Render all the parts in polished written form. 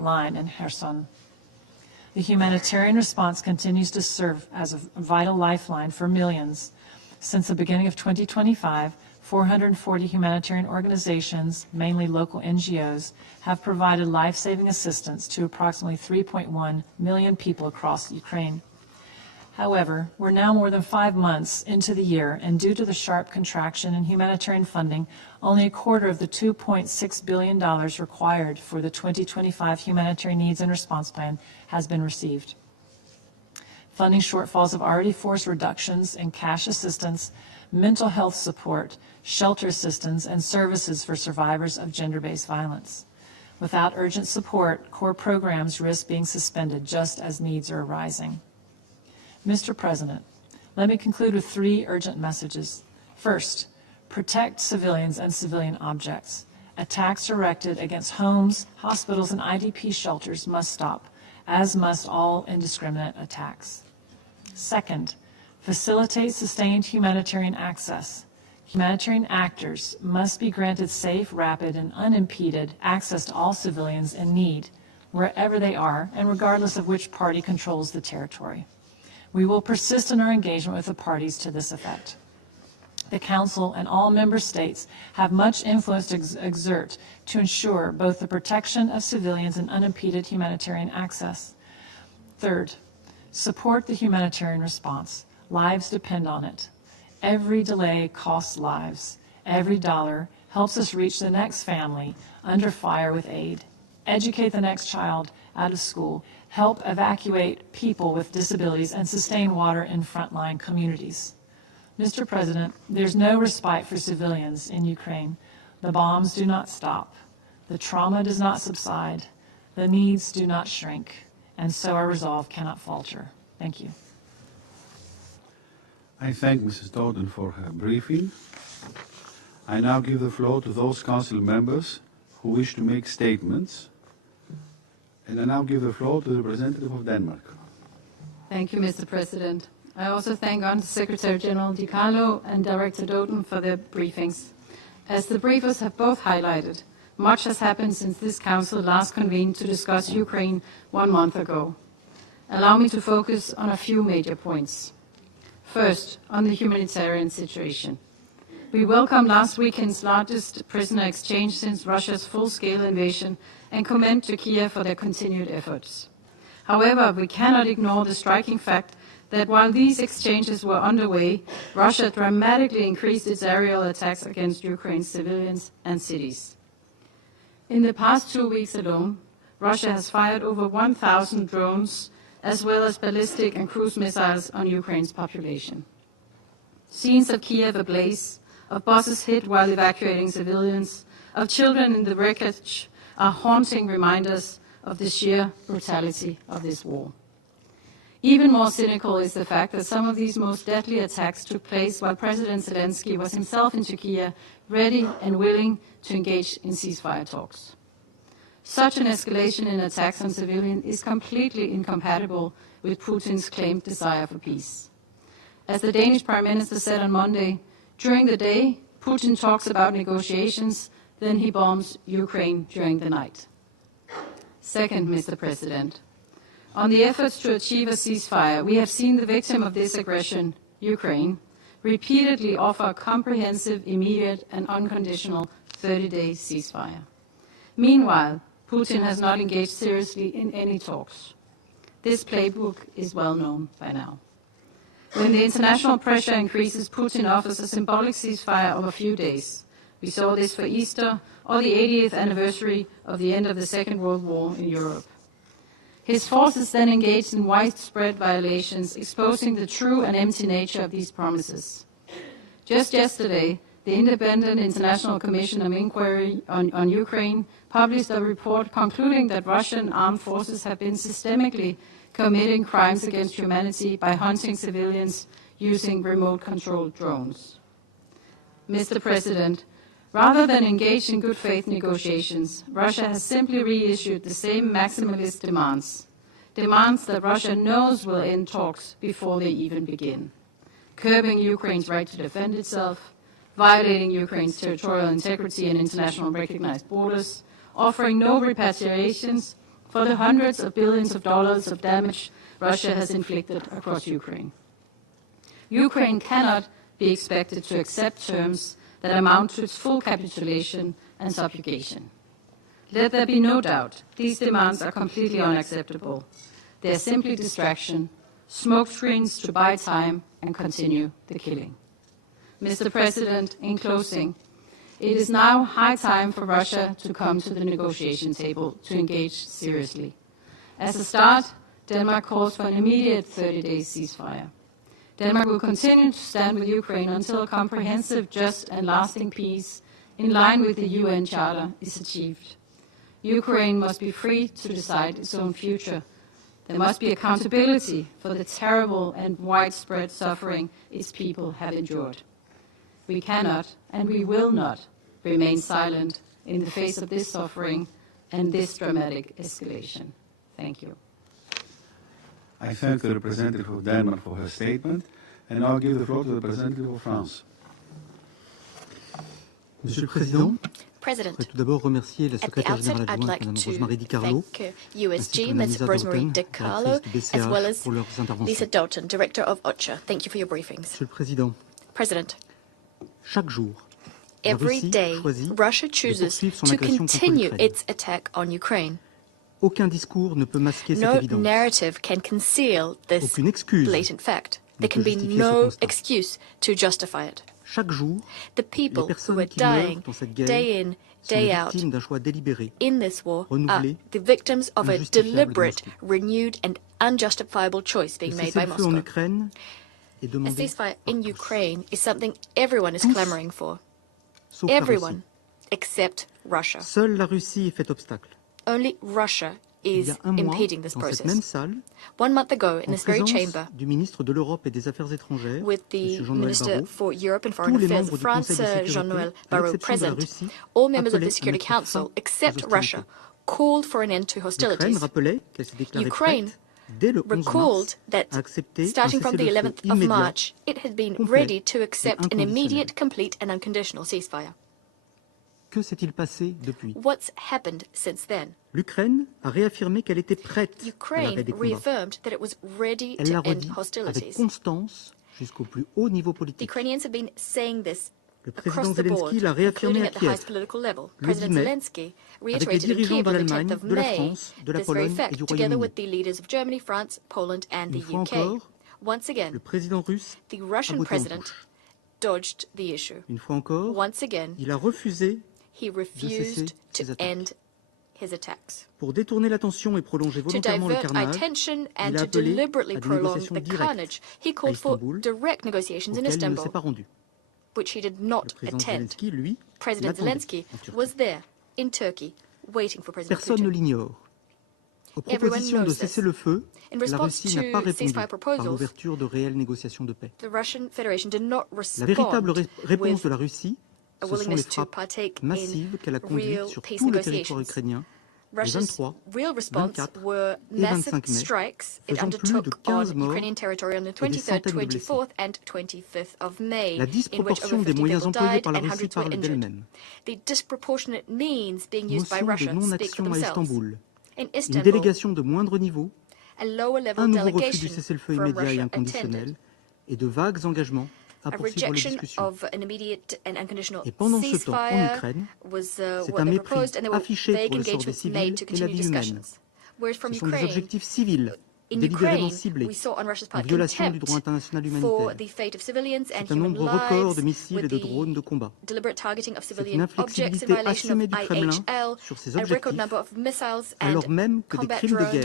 front line in Kherson. The humanitarian response continues to serve as a vital lifeline for millions. Since the beginning of 2025, 440 humanitarian organizations, mainly local NGOs, have provided life-saving assistance to approximately 3.1 million people across Ukraine. However, we're now more than 5 months into the year, and due to the sharp contraction in humanitarian funding, only a quarter of the $2.6 billion required for the 2025 Humanitarian Needs and Response Plan has been received. Funding shortfalls have already forced reductions in cash assistance, mental health support, shelter assistance, and services for survivors of gender-based violence. Without urgent support, core programs risk being suspended just as needs are arising. Mr. President, let me conclude with 3 urgent messages. First, protect civilians and civilian objects. Attacks directed against homes, hospitals, and IDP shelters must stop, as must all indiscriminate attacks. Second, facilitate sustained humanitarian access. Humanitarian actors must be granted safe, rapid, and unimpeded access to all civilians in need, wherever they are, and regardless of which party controls the territory. We will persist in our engagement with the parties to this effect. The Council and all member states have much influence to exert to ensure both the protection of civilians and unimpeded humanitarian access. Third, support the humanitarian response. Lives depend on it. Every delay costs lives. Every dollar helps us reach the next family under fire with aid, educate the next child out of school, help evacuate people with disabilities, and sustain water in frontline communities. Mr. President, there's no respite for civilians in Ukraine. The bombs do not stop. The trauma does not subside. The needs do not shrink. And so our resolve cannot falter. Thank you. I thank Mrs. Toden for her briefing. I now give the floor to those council members who wish to make statements. And I now give the floor to the representative of Denmark. Thank you, Mr. President. I also thank Under-Secretary General Di Carlo and Director Doden for their briefings. As the briefers have both highlighted, much has happened since this Council last convened to discuss Ukraine 1 month ago. Allow me to focus on a few major points. First, on the humanitarian situation. We welcomed last weekend's largest prisoner exchange since Russia's full-scale invasion and commend Turkey for their continued efforts. However, we cannot ignore the striking fact that while these exchanges were underway, Russia dramatically increased its aerial attacks against Ukraine's civilians and cities. In the past 2 weeks alone, Russia has fired over 1,000 drones, as well as ballistic and cruise missiles on Ukraine's population. Scenes of Kiev ablaze, of buses hit while evacuating civilians, of children in the wreckage are haunting reminders of the sheer brutality of this war. Even more cynical is the fact that some of these most deadly attacks took place while President Zelensky was himself in Turkey, ready and willing to engage in ceasefire talks. Such an escalation in attacks on civilians is completely incompatible with Putin's claimed desire for peace. As the Danish Prime Minister said on Monday, during the day, Putin talks about negotiations, then he bombs Ukraine during the night. Second, Mr. President, on the efforts to achieve a ceasefire, we have seen the victim of this aggression, Ukraine, repeatedly offer a comprehensive, immediate, and unconditional 30-day ceasefire. Meanwhile, Putin has not engaged seriously in any talks. This playbook is well known by now. When the international pressure increases, Putin offers a symbolic ceasefire of a few days. We saw this for Easter or the 80th anniversary of the end of the Second World War in Europe. His forces then engaged in widespread violations, exposing the true and empty nature of these promises. Just yesterday, the Independent International Commission of Inquiry on Ukraine published a report concluding that Russian armed forces have been systemically committing crimes against humanity by hunting civilians using remote-controlled drones. Mr. President, rather than engage in good faith negotiations, Russia has simply reissued the same maximalist demands that Russia knows will end talks before they even begin. Curbing Ukraine's right to defend itself, violating Ukraine's territorial integrity and international recognized borders, offering no repatriations for the hundreds of billions of dollars of damage Russia has inflicted across Ukraine. Ukraine cannot be expected to accept terms that amount to its full capitulation and subjugation. Let there be no doubt, these demands are completely unacceptable. They are simply distraction, smokescreens to buy time and continue the killing. Mr. President, in closing, it is now high time for Russia to come to the negotiation table to engage seriously. As a start, Denmark calls for an immediate 30-day ceasefire. Denmark will continue to stand with Ukraine until a comprehensive, just and lasting peace in line with the UN Charter is achieved. Ukraine must be free to decide its own future. There must be accountability for the terrible and widespread suffering its people have endured. We cannot and we will not remain silent in the face of this suffering and this dramatic escalation. Thank you. I thank the representative of Denmark for her statement, and I'll give the floor to the representative of France. Monsieur le Président, President, je voudrais tout d'abord remercier la at the secrétaire outset, générale I'd adjointe, like Mme to Rosemary Di Carlo, thank ainsi USG, que Mme Ms. Lisa Rosemary Dalton, Di Carlo, directrice du as well BCH, as pour leurs interventions. Lisa Dalton, Director of OCHA. Thank you for your briefings. Monsieur le Président, President, chaque jour, la every Russie day, choisit Russia de chooses poursuivre son to agression contre continue l'Ukraine. its attack on Ukraine. Aucun discours ne peut masquer cette No évidence. narrative can conceal this Aucune excuse blatant fact. ne There can peut be justifier ce no constat. excuse to justify it. Chaque jour, The les people who personnes are qui meurent dying dans cette guerre day in, sont les day out victimes d'un choix délibéré, in this war are renouvelé, the victims of a injustifiable de deliberate, Moscou. renewed and unjustifiable choice being Le made by cessez-le-feu en Moscow. Ukraine est A demandé ceasefire par in tous, Ukraine is something everyone is Tous. clamoring for. sauf la Everyone Russie. except Russia. Seule la Russie est fait obstacle. Only Russia Il y is a un mois, impeding this dans cette même process. salle, 1 month ago, in en this very présence chamber, du ministre de l'Europe et des Affaires étrangères, with M. the Jean-Noël Minister Barrot, for Europe and Foreign tous les Affairs membres of du France, Conseil de sécurité, Jean-Noël à Barrot, l'exception de la present, Russie, all members of the appelaient à Security mettre fin Council, aux except hostilités. Russia, called for an end to L'Ukraine hostilities. rappelait qu'elle s'est déclarée Ukraine prête, dès le 11 recalled mars, that, à accepter un starting from the cessez-le-feu 11th of immédiat, March, it had been complet ready to et accept an inconditionnel. immediate, complete and unconditional ceasefire. Que s'est-il passé depuis? What's happened since then? L'Ukraine a réaffirmé qu'elle était prête à Ukraine l'arrêt des combats. reaffirmed that it was ready Elle l'a to end redit avec hostilities. constance jusqu'au plus haut niveau The politique. Ukrainians have been saying this Le across président the board, Zelensky l'a réaffirmé including à at the highest Kiev, political level. le 10 President mai, Zelensky avec les reiterated in dirigeants Kiev de on the l'Allemagne, 10th of de la May France, de la this very Pologne et fact, du together Royaume-Uni. with the leaders of Germany, France, Poland and the Une fois UK. encore, Once again, le président russe the a Russian botté en president touche. dodged the issue. Une fois encore, Once again, il a refusé he refused ses to attaques. end his attacks. pour détourner l'attention et prolonger To volontairement le divert carnage. attention and Il a to appelé deliberately à des prolong négociations the directes carnage, he à called for Istanbul, direct negotiations in auxquelles il ne Istanbul, s'est pas rendu. which he did Le not président attend. Zelensky, lui, President l'attendait Zelensky en Turquie. was there in Turkey, waiting for President Personne ne Putin. l'ignore. Aux Everyone propositions de knows this. cessez-le-feu, In la response Russie n'a pas to répondu ceasefire par proposals, l'ouverture de réelles négociations de paix. the Russian Federation did not La véritable respond réponse with de la Russie, a ce sont les willingness to frappes partake in massives qu'elle a conduites real sur peace tout le territoire negotiations. ukrainien les Russia's 23, real response 24 were et massive 25 mai, strikes it faisant plus de undertook 15 on morts Ukrainian territory on the et des 23rd, centaines de blessés. 24th and 25th of May, La in which disproportion over des 50 moyens people employés died par la and Russie hundreds were parle injured. d'elle-même. The disproportionate means being used by Motion de Russia speak for non-action à themselves. Istanbul, In une Istanbul, délégation de moindre niveau, a lower level un nouveau refus du delegation cessez-le-feu from immédiat et Russia inconditionnel attended. et de vagues engagements à A poursuivre les rejection discussions. of an immediate and unconditional Et pendant ce temps, en ceasefire Ukraine, was c'est what un they mépris proposed, and there were affiché vague pour le sort des engagements civils made to et la continue vie humaine. discussions. Whereas from Ce sont des Ukraine, objectifs civils, in délibérément Ukraine, ciblés, we saw on Russia's en part violation du contempt droit international for humanitaire. the fate of civilians and C'est un human nombre record de lives, missiles et with de drones de the combat. deliberate targeting of C'est une civilian objects in inflexibilité violation assumée of du Kremlin IHL, sur ces a record objectifs, number of missiles and alors même que des combat crimes de drones, guerre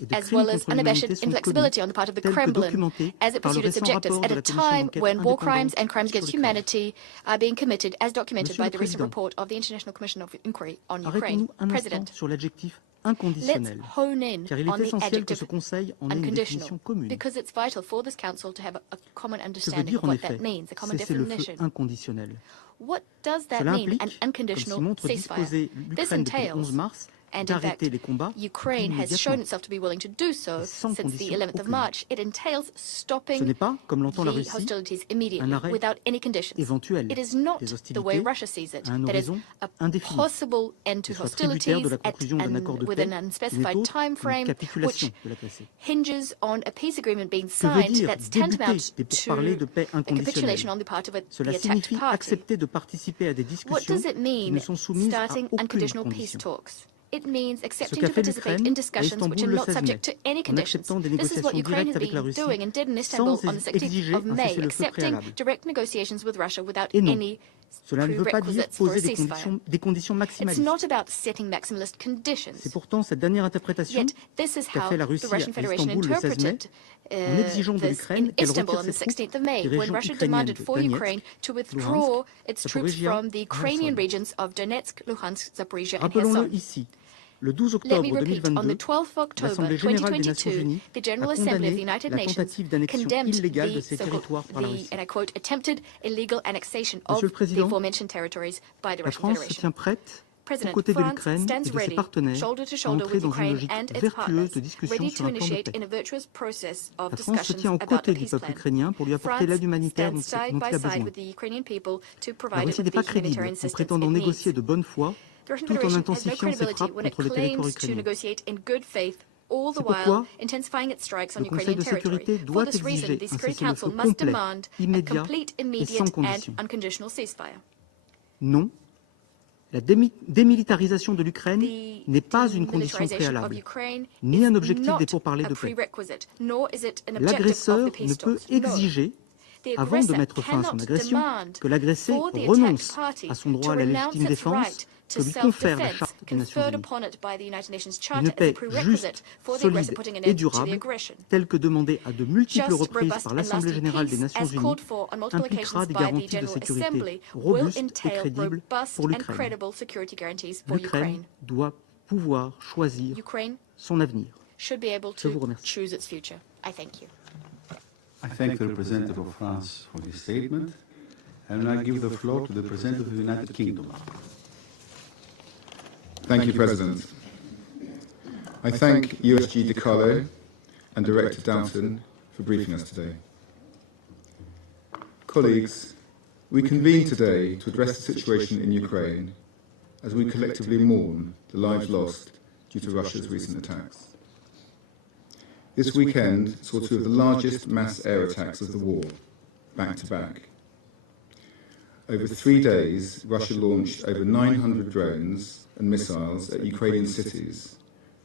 et des as crimes well as contre l'humanité unabashed sont commis, inflexibility on the part of the tels que Kremlin documentés as it par le pursued its récent objectives rapport at de a la Commission time d'enquête when war crimes indépendante and crimes sur against l'Ukraine. humanity are being committed, as documented Monsieur by le the recent Président, report of the International Commission of Inquiry on Ukraine. Arrêtons-nous un instant President, sur l'adjectif let's inconditionnel, hone in car il on est the essentiel que ce adjective Conseil en ait une unconditional, définition commune. because it's vital for this council to have a common Que veut understanding dire of en what effet that means, a common cessez-le-feu definition. inconditionnel? What does that Cela mean, implique, an comme s'y unconditional montre ceasefire? disposée This l'Ukraine depuis le 11 entails mars, And in fact, d'arrêter les combats Ukraine has shown immédiatement. itself to be willing to do so Sans since the condition 11th of aucune. March. It entails Ce stopping n'est pas, comme l'entend la the Russie, hostilities un immediately arrêt without any conditions. éventuel It is not des the way hostilités Russia sees it. à un That is horizon a indéfini, possible end to qui soit tributaire hostilities de la conclusion d'un accord de with paix, an qui n'est unspecified autre time qu'une frame, capitulation which de l'agressé. hinges on a peace agreement being Que veut signed dire that's débuter tantamount des pourparlers to de paix a capitulation inconditionnels? on the part of the Cela attacked signifie party. accepter de participer à des What discussions does it qui mean, ne sont soumises à starting aucune unconditional peace condition. talks? It means Ce accepting qu'a to fait participate l'Ukraine in à discussions which Istanbul are le not 16 mai, subject to any en conditions. acceptant des This is what négociations Ukraine directes has avec la been Russie, doing and did in Istanbul sans on the 16th exiger of un May, cessez-le-feu accepting préalable. direct negotiations with Russia without Et non, any cela ne veut pas dire prerequisites for a poser ceasefire. des conditions It's maximalistes. not about setting maximalist conditions. C'est pourtant cette dernière interprétation Yet this is qu'a how fait la the Russie Russian à Federation Istanbul le 16 mai, interpreted en exigeant de this l'Ukraine in qu'elle Istanbul retire on the ses troupes 16th of des May, when régions Russia ukrainiennes demanded de for Ukraine Donetsk, to withdraw its troops Zaporizhia, from the Ukrainian Kherson. regions of Donetsk, Luhansk, Zaporizhia, and Rappelons-le Kherson. ici, le 12 Let me octobre repeat, on 2022, the 12th of October l'Assemblée générale des 2022, Nations Unies the a General Assembly of the condamné United la Nations tentative d'annexion condemned illégale de the ces so-called, territoires par la Russie. and I quote, attempted illegal annexation Monsieur of le the Président, aforementioned territories by the la Russian France se Federation. tient prête aux President, côtés de France l'Ukraine stands et de ses ready, partenaires shoulder to à shoulder entrer with dans une Ukraine logique and its vertueuse partners, de discussion ready sur to un plan de initiate paix. in a virtuous process of La France se discussions tient aux about a côtés du peace peuple plan. ukrainien pour lui apporter l'aide France humanitaire stands side by dont il a side besoin. with the Ukrainian people to La provide it Russie n'est with pas the crédible humanitarian en assistance prétendant it négocier needs. de bonne foi The Russian tout en Federation has no intensifiant ses credibility frappes when it contre les territoires claims to ukrainiens. negotiate in good faith, all the C'est while pourquoi intensifying its strikes on le Conseil Ukrainian de territory. sécurité For doit this reason, exiger the un Security cessez-le-feu Council must complet, demand a immédiat complete, et sans immediate, and condition. unconditional ceasefire. Non, la démilitarisation de l'Ukraine The n'est pas une condition demilitarization of préalable, Ukraine ni is un objectif not des pourparlers a de paix. prerequisite, nor is it an objective of L'agresseur the peace ne peut talks. No. exiger, The avant de aggressor mettre fin à son cannot agression, demand que l'agressé for the renonce attacked party à son droit to à la renounce légitime its défense right que to lui confère la self-defense Charte des Nations conferred Unies. upon it by the United Nations Une Charter as a paix prerequisite juste, for the aggressor solide putting an et end to the durable, aggression. telle que demandée à de multiples Just, reprises robust, par and l'Assemblée lasting générale des peace, Nations as Unies, called for on multiple impliquera occasions des by the garanties de General sécurité Assembly, will robustes et entail crédibles robust pour and l'Ukraine. credible security guarantees for L'Ukraine Ukraine. doit pouvoir choisir Ukraine son avenir. should be able Je vous to remercie. choose its future. I thank you. I thank the representative of France for his statement, and I give the floor to the representative of the United Kingdom. Thank you, President. I thank USG DiCarlo and Director Downton for briefing us today. Colleagues, we convene today to address the situation in Ukraine as we collectively mourn the lives lost due to Russia's recent attacks. This weekend saw two of the largest mass air attacks of the war, back to back. Over 3 days, Russia launched over 900 drones and missiles at Ukrainian cities,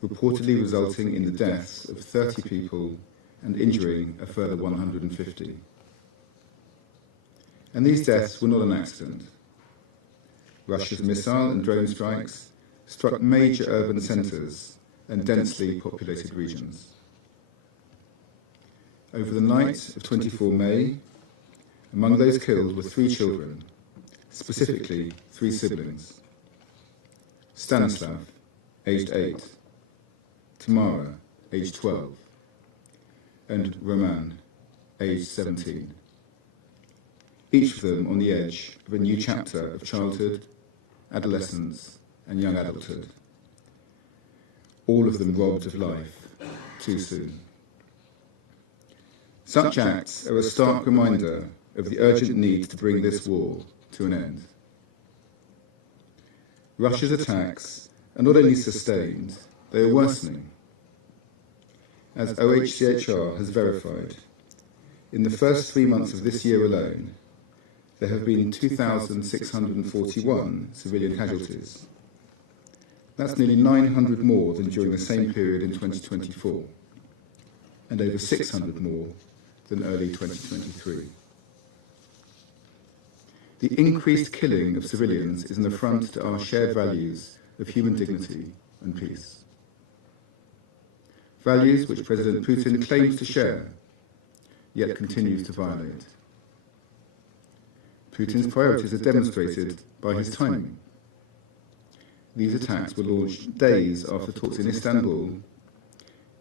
reportedly resulting in the deaths of 30 people and injuring a further 150. And these deaths were not an accident. Russia's missile and drone strikes struck major urban centres and densely populated regions. Over the night of 24 May, among those killed were 3 children, specifically 3 siblings. Stanislav, aged 8, Tamara, aged 12, and Roman, aged 17. Each of them on the edge of a new chapter of childhood, adolescence, and young adulthood. All of them robbed of life too soon. Such acts are a stark reminder of the urgent need to bring this war to an end. Russia's attacks are not only sustained, they are worsening. As OHCHR has verified, in the first 3 months of this year alone, there have been 2,641 civilian casualties. That's nearly 900 more than during the same period in 2024, and over 600 more than early 2023. The increased killing of civilians is an affront to our shared values of human dignity and peace. Values which President Putin claims to share, yet continues to violate. Putin's priorities are demonstrated by his timing. These attacks were launched days after talks in Istanbul,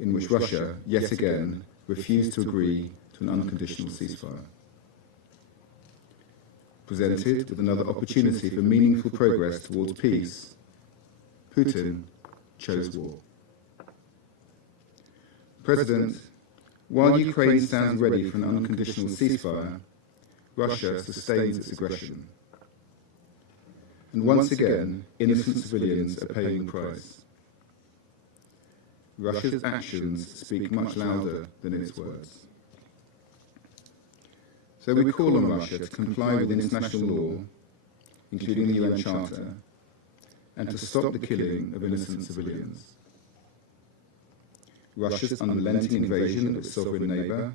in which Russia, yet again, refused to agree to an unconditional ceasefire. Presented with another opportunity for meaningful progress towards peace, Putin chose war. President, while Ukraine stands ready for an unconditional ceasefire, Russia sustains its aggression. And once again, innocent civilians are paying the price. Russia's actions speak much louder than its words. So we call on Russia to comply with international law, including the UN Charter, and to stop the killing of innocent civilians. Russia's unrelenting invasion of its sovereign neighbour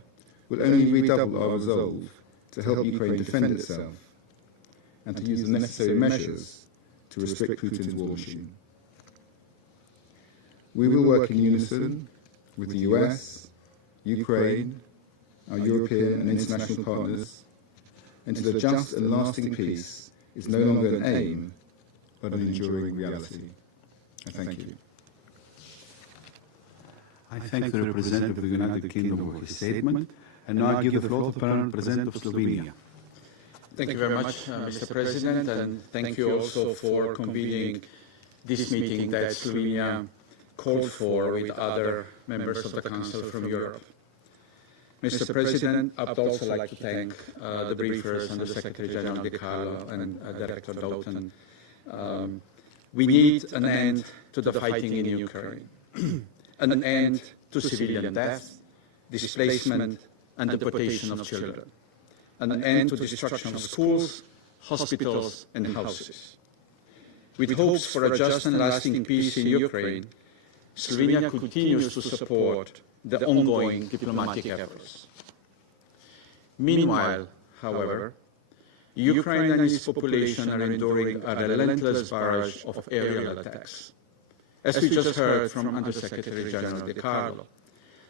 will only redouble our resolve to help Ukraine defend itself and to use the necessary measures to restrict Putin's war machine. We will work in unison with the US, Ukraine, our European and international partners, until a just and lasting peace is no longer an aim, but an enduring reality. I thank you. I thank the representative of the United Kingdom for his statement, and now I give the floor to the permanent representative of Slovenia. Thank you very much, Mr. President, and thank you also for convening this meeting that Slovenia called for with other members of the Council from Europe. Mr. President, I would also like to thank the briefers and the Secretary General De Carlo and Director Doughton. We need an end to the fighting in Ukraine, an end to civilian death, displacement and deportation of children, an end to destruction of schools, hospitals and houses. With hopes for a just and lasting peace in Ukraine, Slovenia continues to support the ongoing diplomatic efforts. Meanwhile, however, Ukraine and its population are enduring a relentless barrage of aerial attacks. As we just heard from Under-Secretary General De Carlo,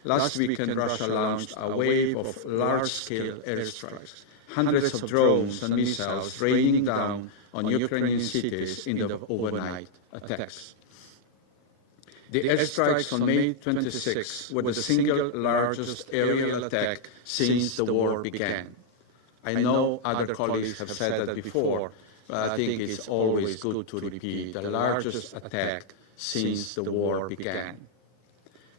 last weekend Russia launched a wave of large-scale airstrikes, hundreds of drones and missiles raining down on Ukrainian cities in the overnight attacks. The airstrikes on May 26 were the single largest aerial attack since the war began. I know other colleagues have said that before, but I think it's always good to repeat the largest attack since the war began,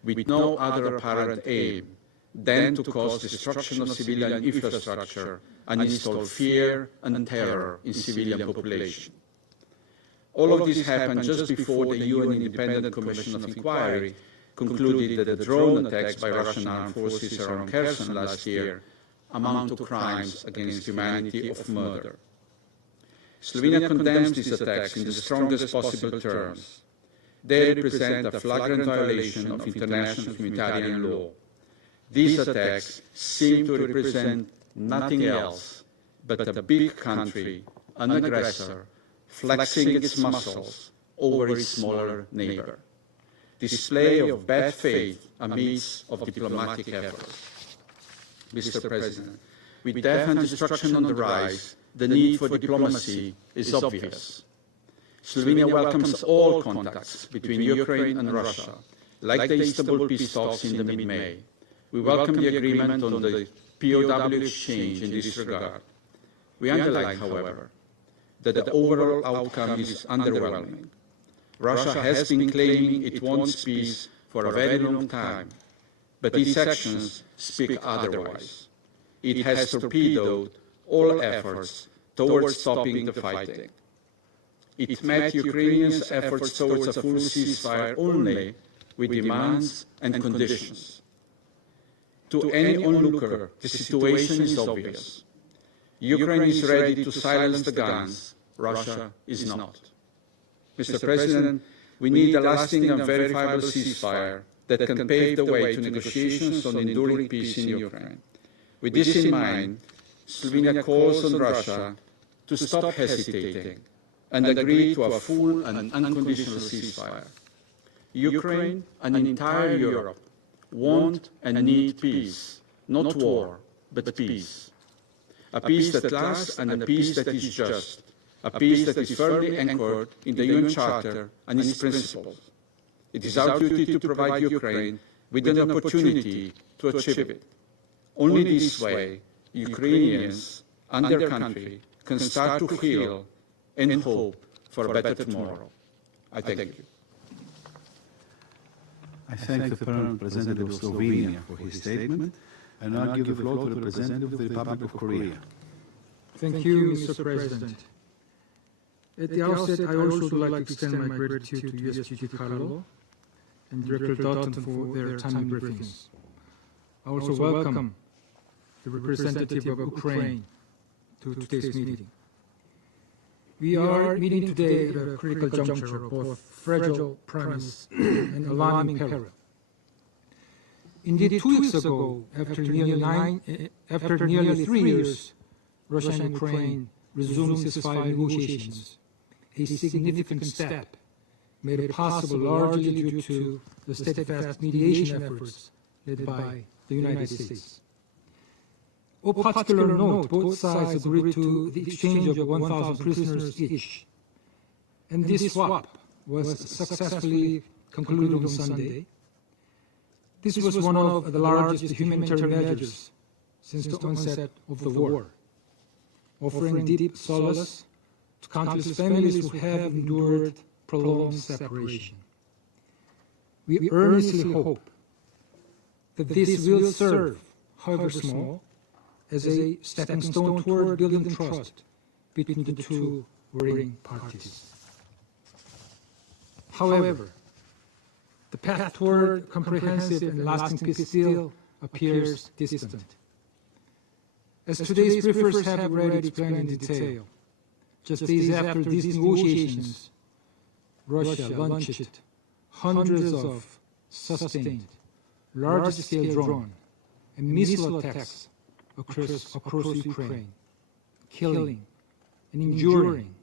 with no other apparent aim than to cause destruction of civilian infrastructure and install fear and terror in civilian population. All of this happened just before the UN Independent Commission of Inquiry concluded that the drone attacks by Russian armed forces around Kherson last year amount to crimes against humanity of murder. Slovenia condemns these attacks in the strongest possible terms. They represent a flagrant violation of international humanitarian law. These attacks seem to represent nothing else but a big country, an aggressor, flexing its muscles over its smaller neighbor. Display of bad faith amidst of diplomatic efforts. Mr. President, with death and destruction on the rise, the need for diplomacy is obvious. Slovenia welcomes all contacts between Ukraine and Russia, like the Istanbul peace talks in the mid-May. We welcome the agreement on the POW exchange in this regard. We underline, however, that the overall outcome is underwhelming. Russia has been claiming it wants peace for a very long time, but its actions speak otherwise. It has torpedoed all efforts towards stopping the fighting. It met Ukrainians' efforts towards a full ceasefire only with demands and conditions. To any onlooker, the situation is obvious. Ukraine is ready to silence the guns. Russia is not. Mr. President, we need a lasting and verifiable ceasefire that can pave the way to negotiations on enduring peace in Ukraine. With this in mind, Slovenia calls on Russia to stop hesitating and agree to a full and unconditional ceasefire. Ukraine and entire Europe want and need peace, not war, but peace. A peace that lasts and a peace that is just, a peace that is firmly anchored in the UN Charter and its principles. It is our duty to provide Ukraine with an opportunity to achieve it. Only this way, Ukrainians and their country can start to heal and hope for a better tomorrow. I thank you. I thank the permanent representative of Slovenia for his statement, and now give the floor to the representative of the Republic of Korea. Thank you, Mr. President. At the outset, I also would like to extend my gratitude to USG Carlo and Director Dalton for their timely briefings. I also welcome the representative of Ukraine to today's meeting. We are meeting today at a critical juncture of both fragile premise and alarming peril. Indeed, 2 weeks ago, after nearly 3 years, Russia and Ukraine resumed ceasefire negotiations, a significant step made possible largely due to the steadfast mediation efforts led by the United States. Of particular note, both sides agreed to the exchange of 1,000 prisoners each, and this swap was successfully concluded on Sunday. This was one of the largest humanitarian measures since the onset of the war, offering deep solace to countless families who have endured prolonged separation. We earnestly hope that this will serve, however small, as a stepping stone toward building trust between the two warring parties. However, the path toward comprehensive and lasting peace still appears distant. As today's briefers have already explained in detail, just days after these negotiations, Russia launched hundreds of sustained, large-scale drone and missile attacks across Ukraine, killing and injuring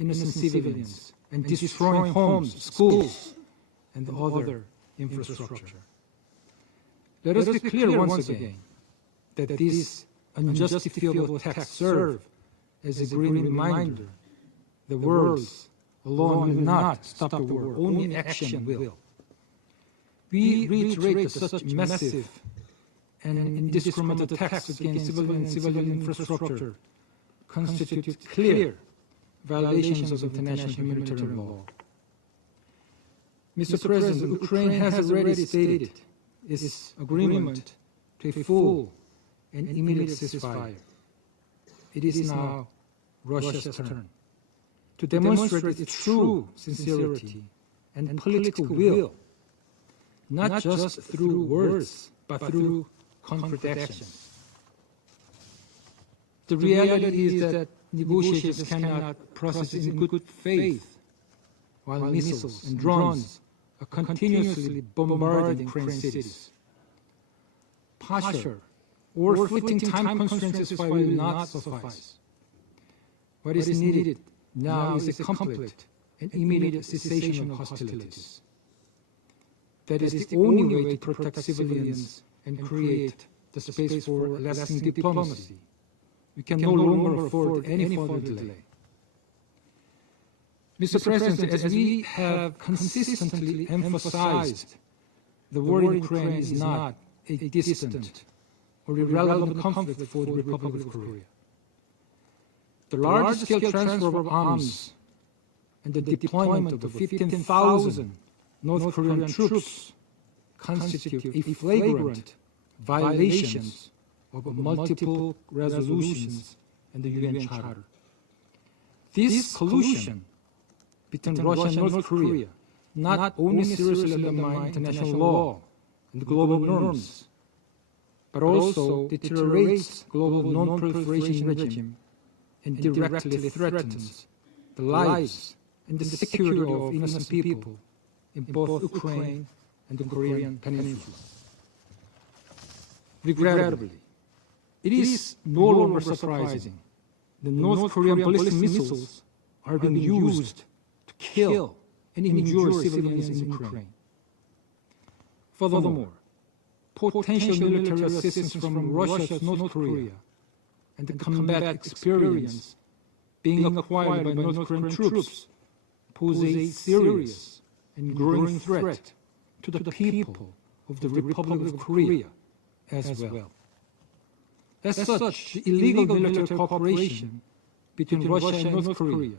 innocent civilians and destroying homes, schools, and other infrastructure. Let us be clear once again that these unjustifiable attacks serve as a grim reminder the words alone will not stop the war, only action will. We reiterate that such massive and indiscriminate attacks against civilian infrastructure constitute clear violations of international humanitarian law. Mr. President, Ukraine has already stated its agreement to a full and immediate ceasefire. It is now Russia's turn to demonstrate its true sincerity and political will, not just through words, but through concrete actions. The reality is that negotiations cannot proceed in good faith while missiles and drones are continuously bombarding Ukraine cities. Partial or fleeting time constraints will not suffice. What is needed now is a complete and immediate cessation of hostilities. That is the only way to protect civilians and create the space for lasting diplomacy. We can no longer afford any further delay. Mr. President, as we have consistently emphasized, the war in Ukraine is not a distant or irrelevant conflict for the Republic of Korea. The large-scale transfer of arms and the deployment of 15,000 North Korean troops constitute a flagrant violations of multiple resolutions and the UN Charter. This collusion between Russia and North Korea not only seriously undermines international law and global norms, but also deteriorates global non-proliferation regime and directly threatens the lives and the security of innocent people in both Ukraine and the Korean Peninsula. Regrettably, it is no longer surprising that North Korean ballistic missiles are being used to kill and injure civilians in Ukraine. Furthermore, potential military assistance from Russia to North Korea and the combat experience being acquired by North Korean troops pose a serious and growing threat to the people of the Republic of Korea as well. As such, the illegal military cooperation between Russia and North Korea,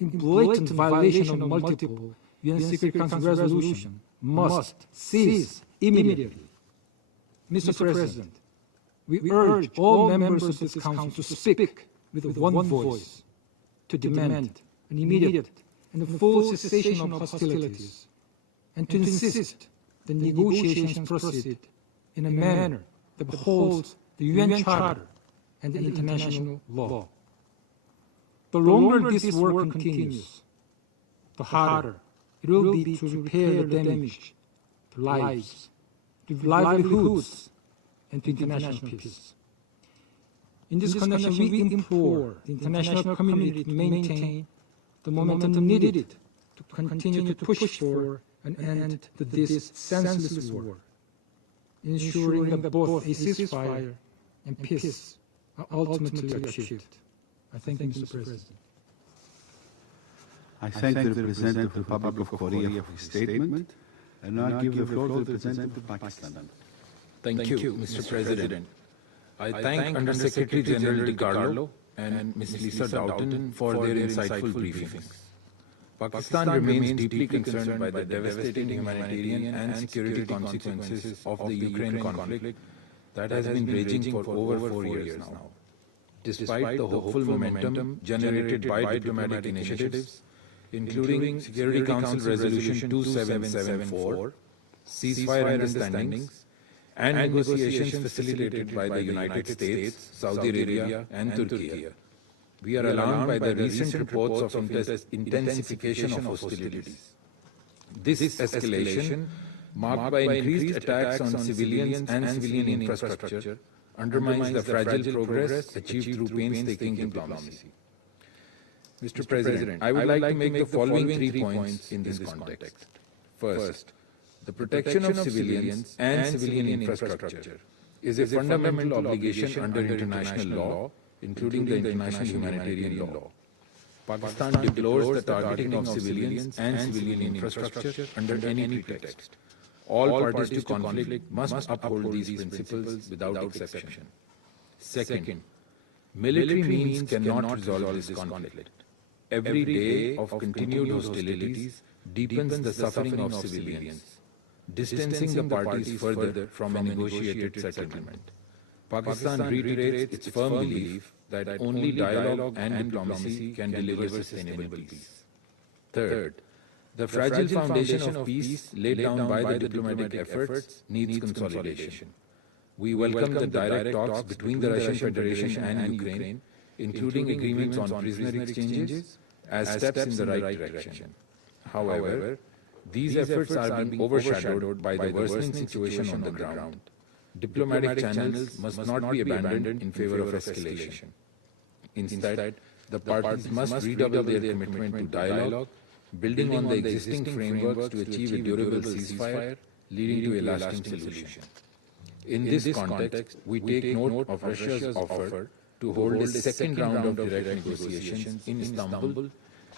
in blatant violation of multiple UN Security Council resolutions, must cease immediately. Mr. President, we urge all members of this Council to speak with one voice to demand an immediate and a full cessation of hostilities and to insist the negotiations proceed in a manner that upholds the UN Charter and the international law. The longer this war continues, the harder it will be to repair the damage to lives, to livelihoods, and to international peace. In this connection, we implore the international community to maintain the momentum needed to continue to push for an end to this senseless war, ensuring that both a ceasefire and peace are ultimately achieved. I thank you, Mr. President. I thank the representative of the Republic of Korea for his statement, and now I give the floor to the representative of Pakistan. Thank you, Mr. President. I thank Under-Secretary General DiCarlo and Ms. Lisa Doughton for their insightful briefings. Pakistan remains deeply concerned by the devastating humanitarian and security consequences of the Ukraine conflict that has been raging for over 4 years now. Despite the hopeful momentum generated by diplomatic initiatives, including Security Council Resolution 2774, ceasefire understandings, and negotiations facilitated by the United States, Saudi Arabia, and Turkey, we are alarmed by the recent reports of intensification of hostilities. This escalation, marked by increased attacks on civilians and civilian infrastructure, undermines the fragile progress achieved through painstaking diplomacy. Mr. President, I would like to make the following 3 points in this context. First, the protection of civilians and civilian infrastructure is a fundamental obligation under international law, including the international humanitarian law. Pakistan deplores the targeting of civilians and civilian infrastructure under any pretext. All parties to conflict must uphold these principles without exception. Second, military means cannot resolve this conflict. Every day of continued hostilities deepens the suffering of civilians, distancing the parties further from a negotiated settlement. Pakistan reiterates its firm belief that only dialogue and diplomacy can deliver sustainable peace. Third, the fragile foundation of peace laid down by the diplomatic efforts needs consolidation. We welcome the direct talks between the Russian Federation and Ukraine, including agreements on prisoner exchanges, as steps in the right direction. However, these efforts are being overshadowed by the worsening situation on the ground. Diplomatic channels must not be abandoned in favor of escalation. Instead, the parties must redouble their commitment to dialogue, building on the existing frameworks to achieve a durable ceasefire, leading to a lasting solution. In this context, we take note of Russia's offer to hold a second round of direct negotiations in Istanbul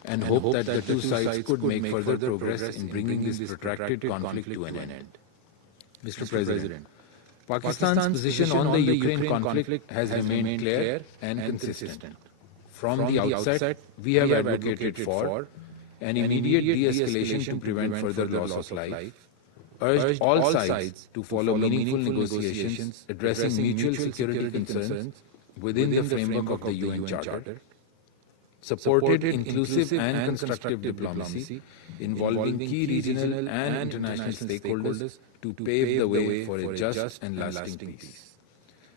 and hope that the two sides could make further progress in bringing this protracted conflict to an end. Mr. President, Pakistan's position on the Ukraine conflict has remained clear and consistent. From the outset, we have advocated for an immediate de-escalation to prevent further loss of life, urged all sides to follow meaningful negotiations addressing mutual security concerns within the framework of the UN Charter, supported inclusive and constructive diplomacy involving key regional and international stakeholders to pave the way for a just and lasting peace.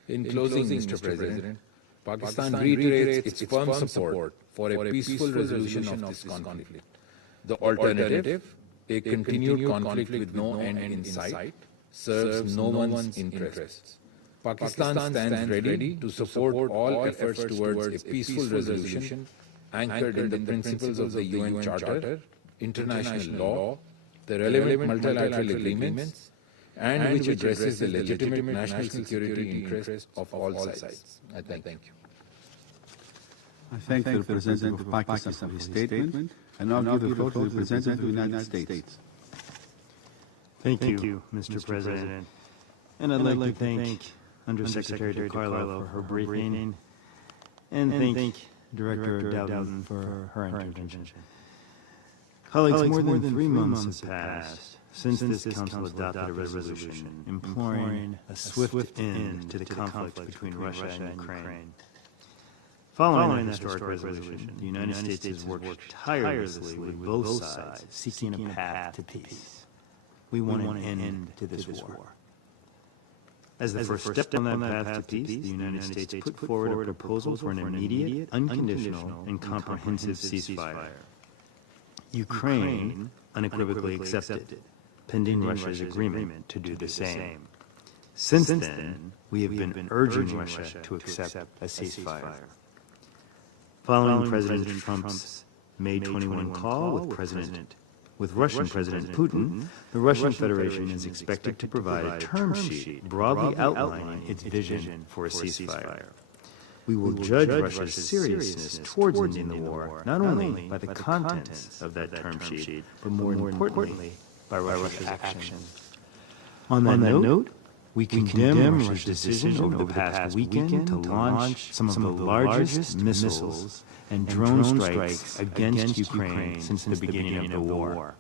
In closing, Mr. President, Pakistan reiterates its firm support for a peaceful resolution of this conflict. The alternative, a continued conflict with no end in sight, serves no one's interests. Pakistan stands ready to support all efforts towards a peaceful resolution anchored in the principles of the UN Charter, international law, the relevant multilateral agreements, and which addresses the legitimate national security interests of all sides. I thank you. I thank the representative of Pakistan for his statement, and now give the floor to the representative of the United States. Thank you, Mr. President. And I'd like to thank Undersecretary DiCarlo for her briefing, and thank Director Doughton for her intervention. Colleagues, more than 3 months have passed since this Council adopted a resolution imploring a swift end to the conflict between Russia and Ukraine. Following that historic resolution, the United States has worked tirelessly with both sides, seeking a path to peace. We want an end to this war. As the first step on that path to peace, the United States put forward a proposal for an immediate, unconditional, and comprehensive ceasefire. Ukraine unequivocally accepted, pending Russia's agreement to do the same. Since then, we have been urging Russia to accept a ceasefire. Following President Trump's May 21 call with Russian President Putin, the Russian Federation is expected to provide a term sheet broadly outlining its vision for a ceasefire. We will judge Russia's seriousness towards ending the war not only by the contents of that term sheet, but more importantly, by Russia's action. On that note, we condemn Russia's decision over the past weekend to launch some of the largest missiles and drone strikes against Ukraine since the beginning of the war.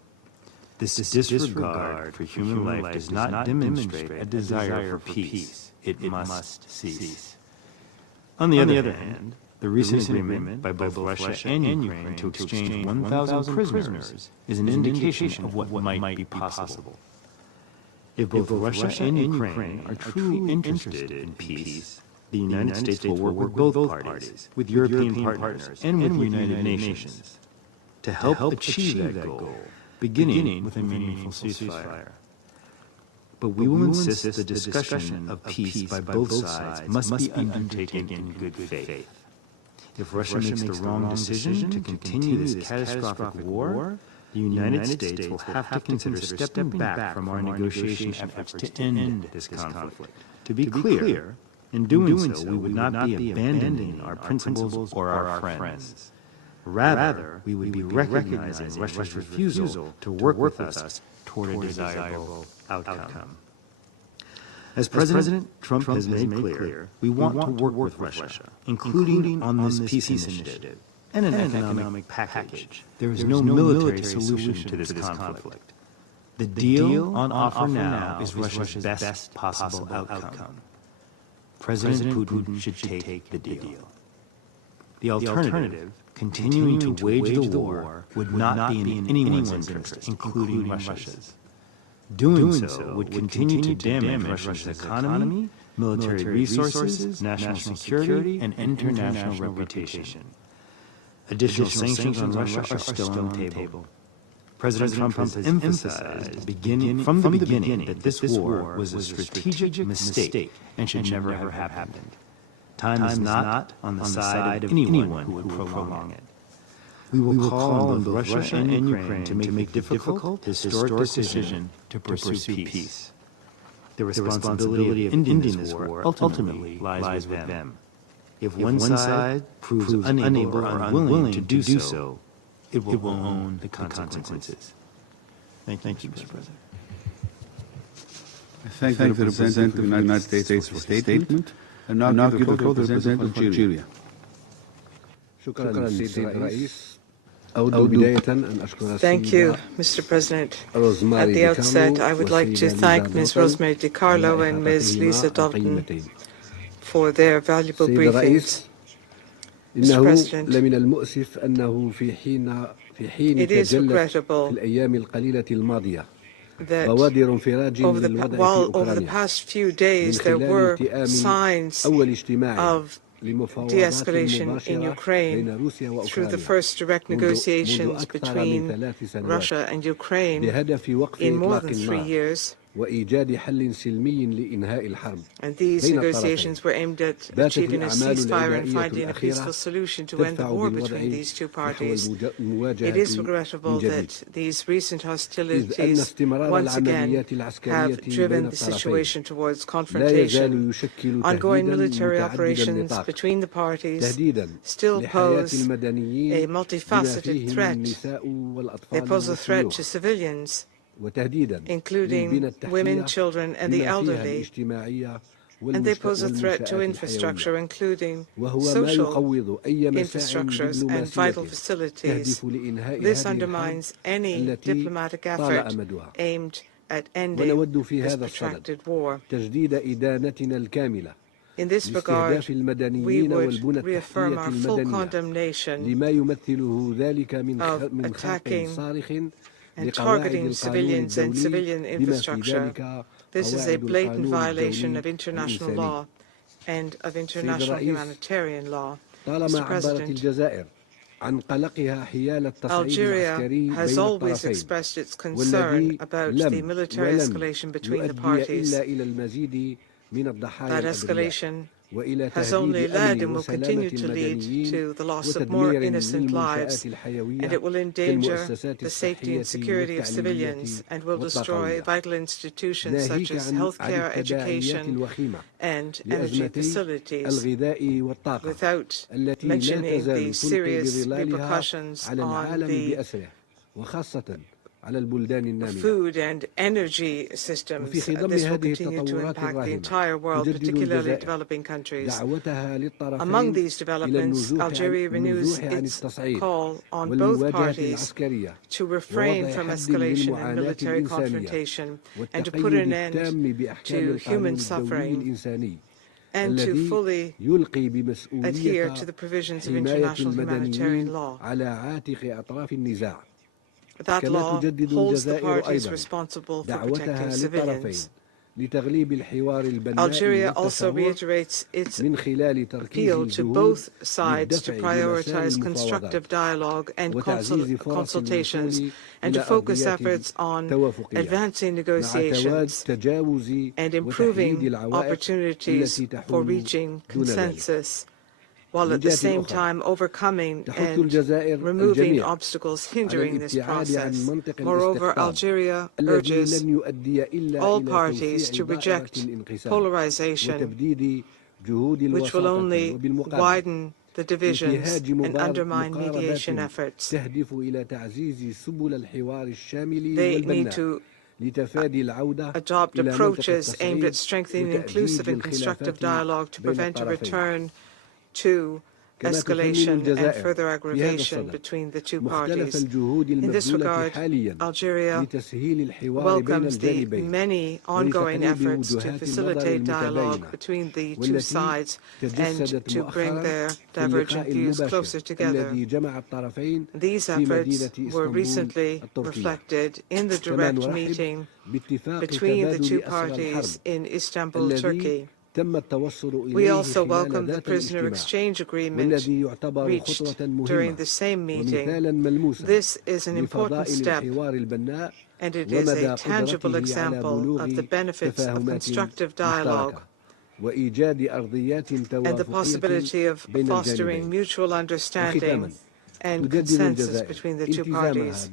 This disregard for human life does not demonstrate a desire for peace. It must cease. On the other hand, the recent agreement by both Russia and Ukraine to exchange 1,000 prisoners is an indication of what might be possible. If both Russia and Ukraine are truly interested in peace, the United States will work with both parties, with European partners, and with the United Nations to help achieve that goal, beginning with a meaningful ceasefire. But we will insist the discussion of peace by both sides must be undertaken in good faith. If Russia makes the wrong decision to continue this catastrophic war, the United States will have to consider stepping back from our negotiation efforts to end this conflict. To be clear, in doing so, we would not be abandoning our principles or our friends. Rather, we would be recognizing Russia's refusal to work with us toward a desirable outcome. As President Trump has made clear, we want to work with Russia, including on this peace initiative and an economic package. There is no military solution to this conflict. The deal on offer now is Russia's best possible outcome. President Putin should take the deal. The alternative, continuing to wage the war, would not be in anyone's interest, including Russia's. Doing so would continue to damage Russia's economy, military resources, national security, and international reputation. Additional sanctions on Russia are still on the table. President Trump has emphasized from the beginning that this war was a strategic mistake and should never have happened. Time is not on the side of anyone who would prolong it. We will call on both Russia and Ukraine to make the difficult, historic decision to pursue peace. The responsibility of ending this war ultimately lies with them. If one side proves unable or unwilling to do so, it will own the consequences. Thank you, Mr. President. I thank the representative of the United States for his statement. And now give the floor to the representative of Algeria. Thank you, Mr. President. At the outset, I would like to thank Ms. Rosemary DiCarlo and Ms. Lisa Dalton for their valuable briefings. Mr. President, it is regrettable that over the past few days there were signs of de-escalation in Ukraine through the first direct negotiations between Russia and Ukraine in more than 3 years. And these negotiations were aimed at achieving a ceasefire and finding a peaceful solution to end the war between these two parties. It is regrettable that these recent hostilities once again have driven the situation towards confrontation. Ongoing military operations between the parties still pose a multifaceted threat. They pose a threat to civilians, including women, children, and the elderly, and they pose a threat to infrastructure, including social infrastructures and vital facilities. This undermines any diplomatic effort aimed at ending this protracted war. In this regard, we would reaffirm our full condemnation of attacking and targeting civilians and civilian infrastructure. This is a blatant violation of international law and of international humanitarian law. Mr. President, Algeria has always expressed its concern about the military escalation between the parties. That escalation has only led and will continue to lead to the loss of more innocent lives, and it will endanger the safety and security of civilians and will destroy vital institutions such as healthcare, education, and energy facilities, without mentioning the serious repercussions on the food and energy systems. This will continue to impact the entire world, particularly developing countries. Among these developments, Algeria renews its call on both parties to refrain from escalation and military confrontation and to put an end to human suffering and to fully adhere to the provisions of international humanitarian law. That law holds the parties responsible for protecting civilians. Algeria also reiterates its appeal to both sides to prioritize constructive dialogue and consultations and to focus efforts on advancing negotiations and improving opportunities for reaching consensus, while at the same time overcoming and removing obstacles hindering this process. Moreover, Algeria urges all parties to reject polarization, which will only widen the divisions and undermine mediation efforts. They need to adopt approaches aimed at strengthening inclusive and constructive dialogue to prevent a return to escalation and further aggravation between the two parties. In this regard, Algeria welcomes the many ongoing efforts to facilitate dialogue between the two sides and to bring their divergent views closer together. These efforts were recently reflected in the direct meeting between the two parties in Istanbul, Turkey. We also welcome the prisoner exchange agreement reached during the same meeting. This is an important step, and it is a tangible example of the benefits of constructive dialogue and the possibility of fostering mutual understanding and consensus between the two parties.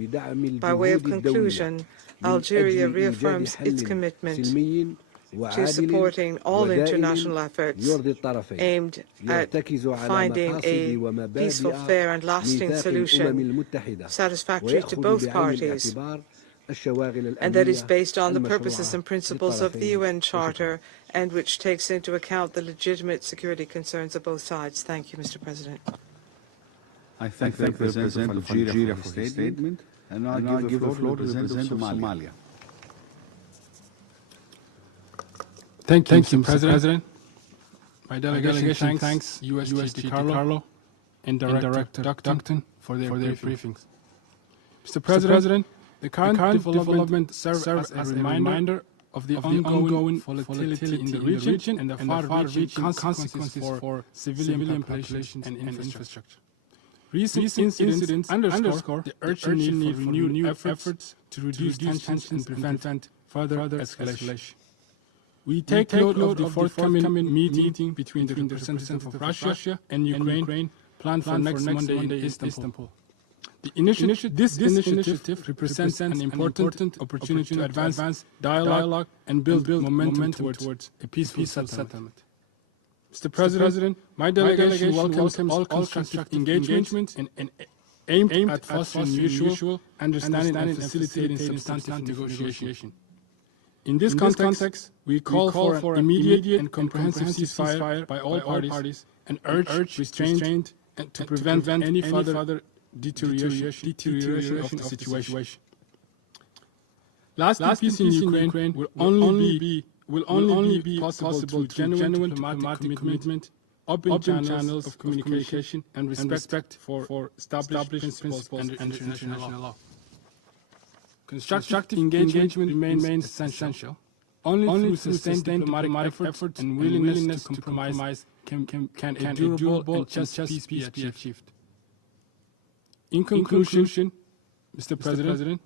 By way of conclusion, Algeria reaffirms its commitment to supporting all international efforts aimed at finding a peaceful, fair and lasting solution satisfactory to both parties, and that is based on the purposes and principles of the UN Charter and which takes into account the legitimate security concerns of both sides. Thank you, Mr. President. I thank the President of Algeria for his statement, and now I give the floor to the President of Somalia. Thank you, Mr. President. My delegation thanks USG Carlo and Director Duncton for their briefings. Mr. President, the current development serves as a reminder of the ongoing volatility in the region and the far-reaching consequences for civilian populations and infrastructure. Recent incidents underscore the urgent need for renewed efforts to reduce tensions and prevent further escalation. We take note of the forthcoming meeting between the representatives of Russia and Ukraine planned for next Monday in Istanbul. This initiative represents an important opportunity to advance dialogue and build momentum towards a peaceful settlement. Mr. President, my delegation welcomes all constructive engagements and aimed at fostering mutual understanding and facilitating substantive negotiation. In this context, we call for an immediate and comprehensive ceasefire by all parties and urge restraint and to prevent any further deterioration of the situation. Lasting peace in Ukraine will only be possible through genuine diplomatic commitment, open channels of communication, and respect for established principles and international law. Constructive engagement remains essential. Only through sustained diplomatic efforts and willingness to compromise can a durable and just peace be achieved. In conclusion, Mr. President,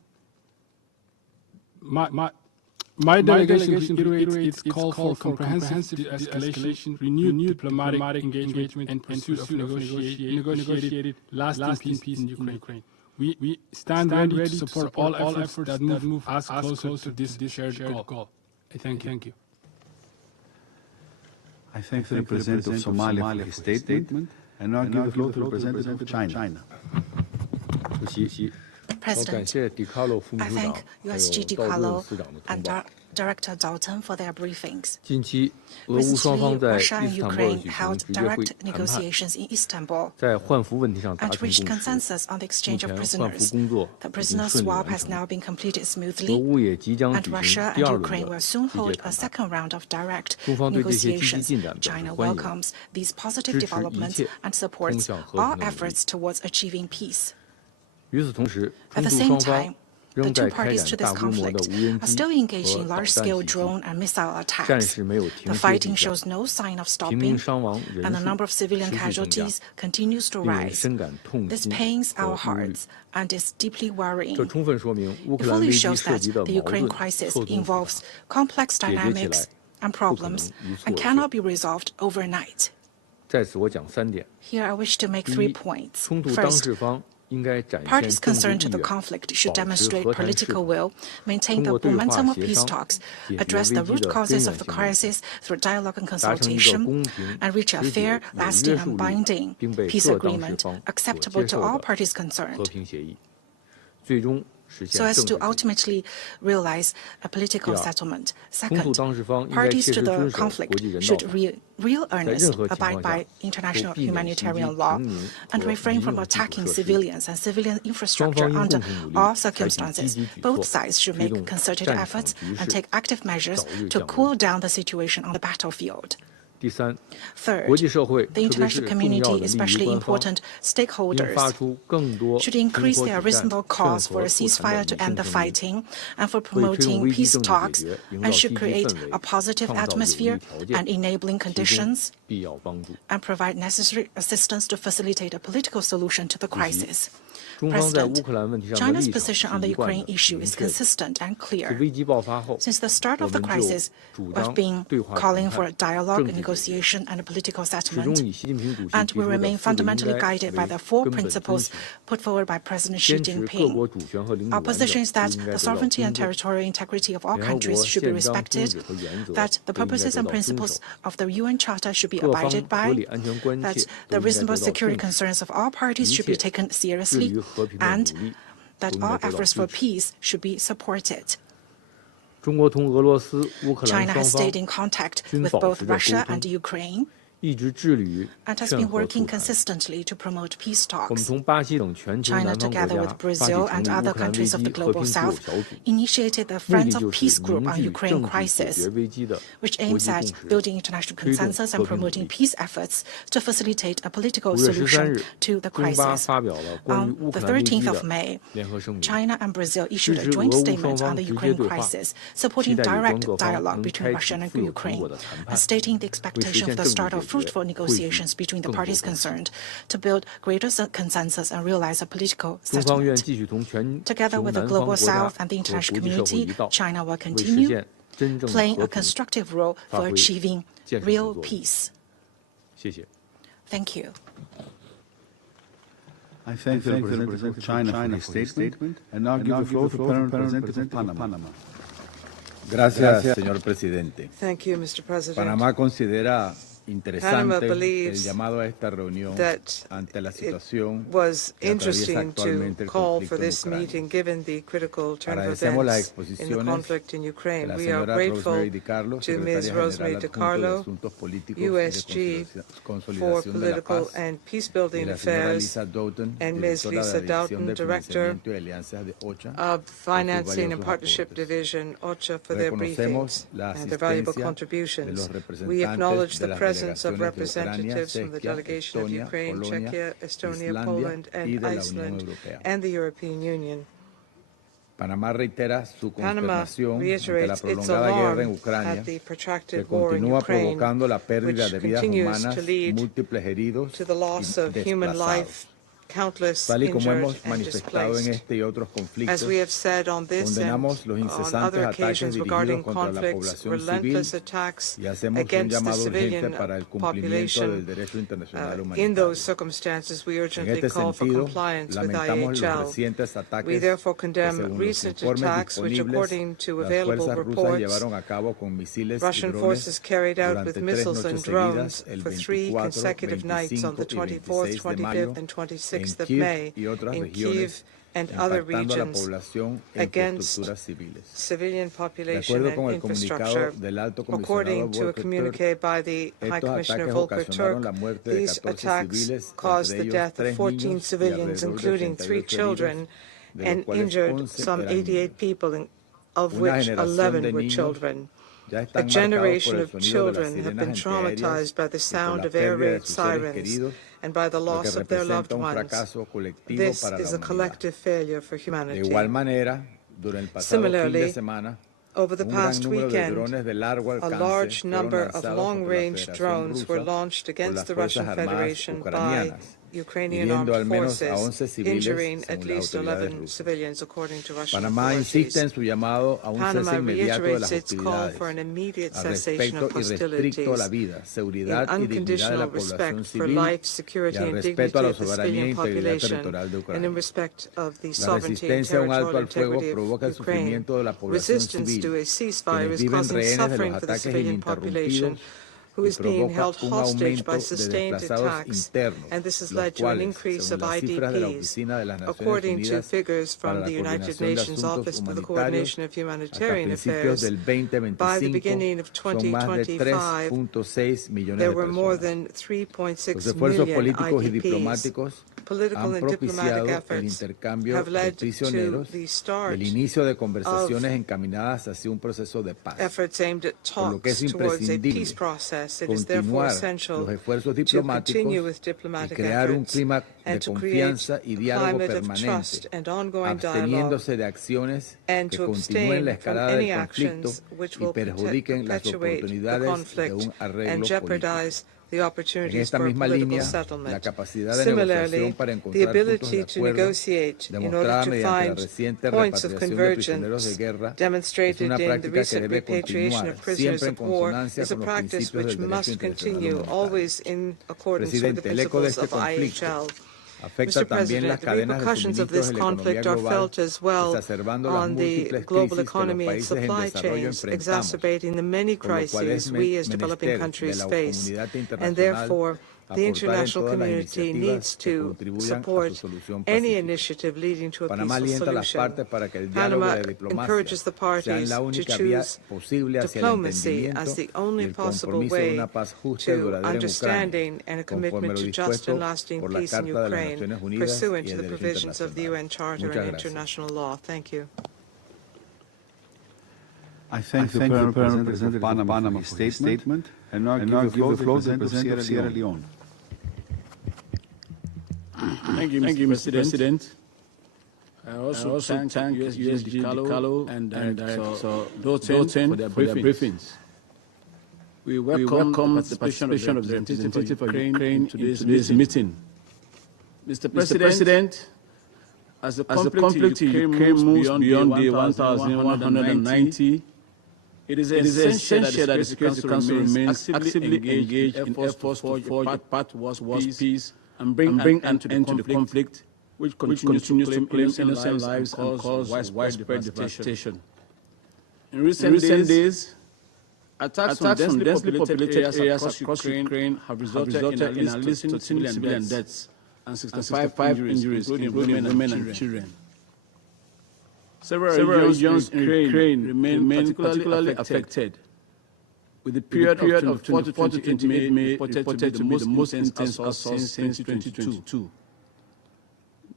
my delegation reiterates its call for comprehensive de-escalation, renewed diplomatic engagement, and pursuit of negotiated lasting peace in Ukraine. We stand ready to support all efforts that move us closer to this shared goal. I thank you. I thank the representative of Somalia for his statement, and now give the floor to the representative of China. President, I thank USG DiCarlo and Director Dalton for their briefings. Recently, Russia and Ukraine held direct negotiations in Istanbul and reached consensus on the exchange of prisoners. The prisoner swap has now been completed smoothly, and Russia and Ukraine will soon hold a second round of direct negotiations. China welcomes these positive developments and supports all efforts towards achieving peace. At the same time, the two parties to this conflict are still engaged in large-scale drone and missile attacks. The fighting shows no sign of stopping, and the number of civilian casualties continues to rise. This pains our hearts and is deeply worrying. It fully shows that the Ukraine crisis involves complex dynamics and problems and cannot be resolved overnight. Here I wish to make 3 points. First, parties concerned to the conflict should demonstrate political will, maintain the momentum of peace talks, address the root causes of the crisis through dialogue and consultation, and reach a fair, lasting, and binding peace agreement acceptable to all parties concerned, so as to ultimately realize a political settlement. Second, parties to the conflict should real earnest abide by international humanitarian law and refrain from attacking civilians and civilian infrastructure under all circumstances. Both sides should make concerted efforts and take active measures to cool down the situation on the battlefield. Third, the international community, especially important stakeholders, should increase their reasonable cause for a ceasefire to end the fighting and for promoting peace talks, and should create a positive atmosphere and enabling conditions and provide necessary assistance to facilitate a political solution to the crisis. President, China's position on the Ukraine issue is consistent and clear. Since the start of the crisis, we've been calling for a dialogue, negotiation, and a political settlement, and we remain fundamentally guided by the 4 principles put forward by President Xi Jinping. Our position is that the sovereignty and territorial integrity of all countries should be respected, that the purposes and principles of the UN Charter should be abided by, that the reasonable security concerns of all parties should be taken seriously, and that all efforts for peace should be supported. China has stayed in contact with both Russia and Ukraine and has been working consistently to promote peace talks. China, together with Brazil and other countries of the Global South, initiated the Friends of Peace Group on Ukraine crisis, which aims at building international consensus and promoting peace efforts to facilitate a political solution to the crisis. On the 13th of May, China and Brazil issued a joint statement on the Ukraine crisis, supporting direct dialogue between Russia and Ukraine, and stating the expectation of the start of fruitful negotiations between the parties concerned to build greater consensus and realize a political settlement. Together with the Global South and the international community, China will continue playing a constructive role for achieving real peace. Thank you. I thank the representative of China for his statement, and now give the floor to the representative of Panama. Gracias, señor presidente. Thank you, Mr. President. Panamá considera Panama believes that it was interesting to call for this meeting given the critical turn of events in the conflict in Ukraine. We are grateful to Ms. Rosemary DiCarlo, USG for Political and Peacebuilding Affairs, and Ms. Lisa Doughton, Director of Financing and Partnership Division, OCHA, for their briefings and their valuable contributions. We acknowledge the presence of representatives from the delegation of Ukraine, Czechia, Estonia, Poland, and Iceland, and the European Union. Panama reiterates its alarm at the protracted war in Ukraine, which continues to lead to the loss of human life, countless injured and displaced. As we have said on this and on other occasions regarding conflicts, relentless attacks against the civilian population, in those circumstances we urgently call for compliance with IHL. We therefore condemn recent attacks which, according to available reports, Russian forces carried out with missiles and drones for 3 consecutive nights on the 24th, 25th, and 26th of May in Kyiv and other regions against civilian population and infrastructure. According to a communique by the High Commissioner Volker Turk, these attacks caused the death of 14 civilians, including 3 children, and injured some 88 people, of which 11 were children. A generation of children have been traumatized by the sound of air raid sirens and by the loss of their loved ones. This is a collective failure for humanity. Similarly, over the past weekend, a large number of long-range drones were launched against the Russian Federation by Ukrainian armed forces, injuring at least 11 civilians, according to Russian authorities. Panama reiterates its call for an immediate cessation of hostilities in unconditional respect for life, security, and dignity of the civilian population, and in respect of the sovereignty and territorial integrity of Ukraine. Resistance to a ceasefire is causing suffering for the civilian population, who is being held hostage by sustained attacks, and this has led to an increase of IDPs. According to figures from the United Nations Office for the Coordination of Humanitarian Affairs, by the beginning of 2025, there were more than 3.6 million IDPs. Political and diplomatic efforts have led to the start of efforts aimed at talks towards a peace process. It is therefore essential to continue with diplomatic efforts and to create a climate of trust and ongoing dialogue, and to abstain from any actions which will perpetuate the conflict and jeopardize the opportunities for a political settlement. Similarly, the ability to negotiate in order to find points of convergence demonstrated in the recent repatriation of prisoners of war is a practice which must continue, always in accordance with the principles of IHL. Mr. President, the repercussions of this conflict are felt as well on the global economy and supply chains, exacerbating the many crises we as developing countries face, and therefore the international community needs to support any initiative leading to a peaceful solution. Panama encourages the parties to choose diplomacy as the only possible way to understanding and a commitment to just and lasting peace in Ukraine, pursuant to the provisions of the UN Charter and international law. Thank you. I thank the Permanent Representative of Panama for his statement, and now give the floor to the Representative of Sierra Leone. Thank you, Mr. President. I also thank USG DiCarlo and Director Doughton for their briefings. We welcome the participation of the representative of Ukraine to this meeting. Mr. President, as the conflict in Ukraine moves beyond the 1,190, it is essential that the Security Council remains actively engaged in efforts to forge a path towards peace and bring an end to the conflict, which continues to claim innocent lives and cause widespread devastation. In recent days, Attacks from densely populated areas across Ukraine have resulted in at least 13 civilian deaths and 65 injuries, including women and children. Several regions in Ukraine remain particularly affected, with the period of 4 to 28 May reported to be the most intense assault since 2022.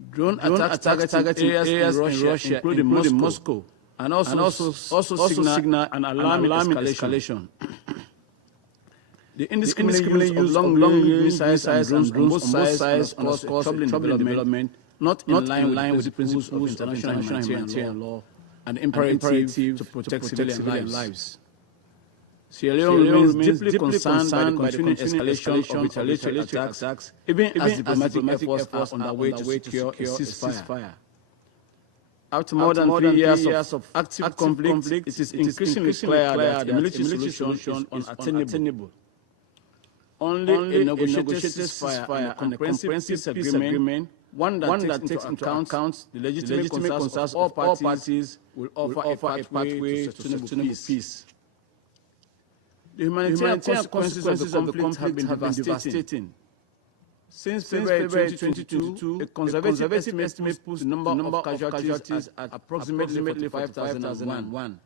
Drone attacks targeted areas in Russia, including Moscow, and also signal an alarming escalation. The indiscriminate use of long-range missiles and drones on both sides underscores troubling development, not in line with the principles of international humanitarian law and imperative to protect civilian lives. Sierra Leone remains deeply concerned by the continuing escalation of retaliatory attacks, even as diplomatic efforts are on their way to secure a ceasefire. After more than 3 years of active conflict, it is increasingly clear that a military solution is unattainable. Only a negotiated ceasefire and a comprehensive peace agreement, one that takes into account the legitimate concerns of all parties, will offer a pathway to sustainable peace. The humanitarian consequences of the conflict have been devastating. Since February 2022, a conservative estimate puts the number of casualties at approximately 5,001,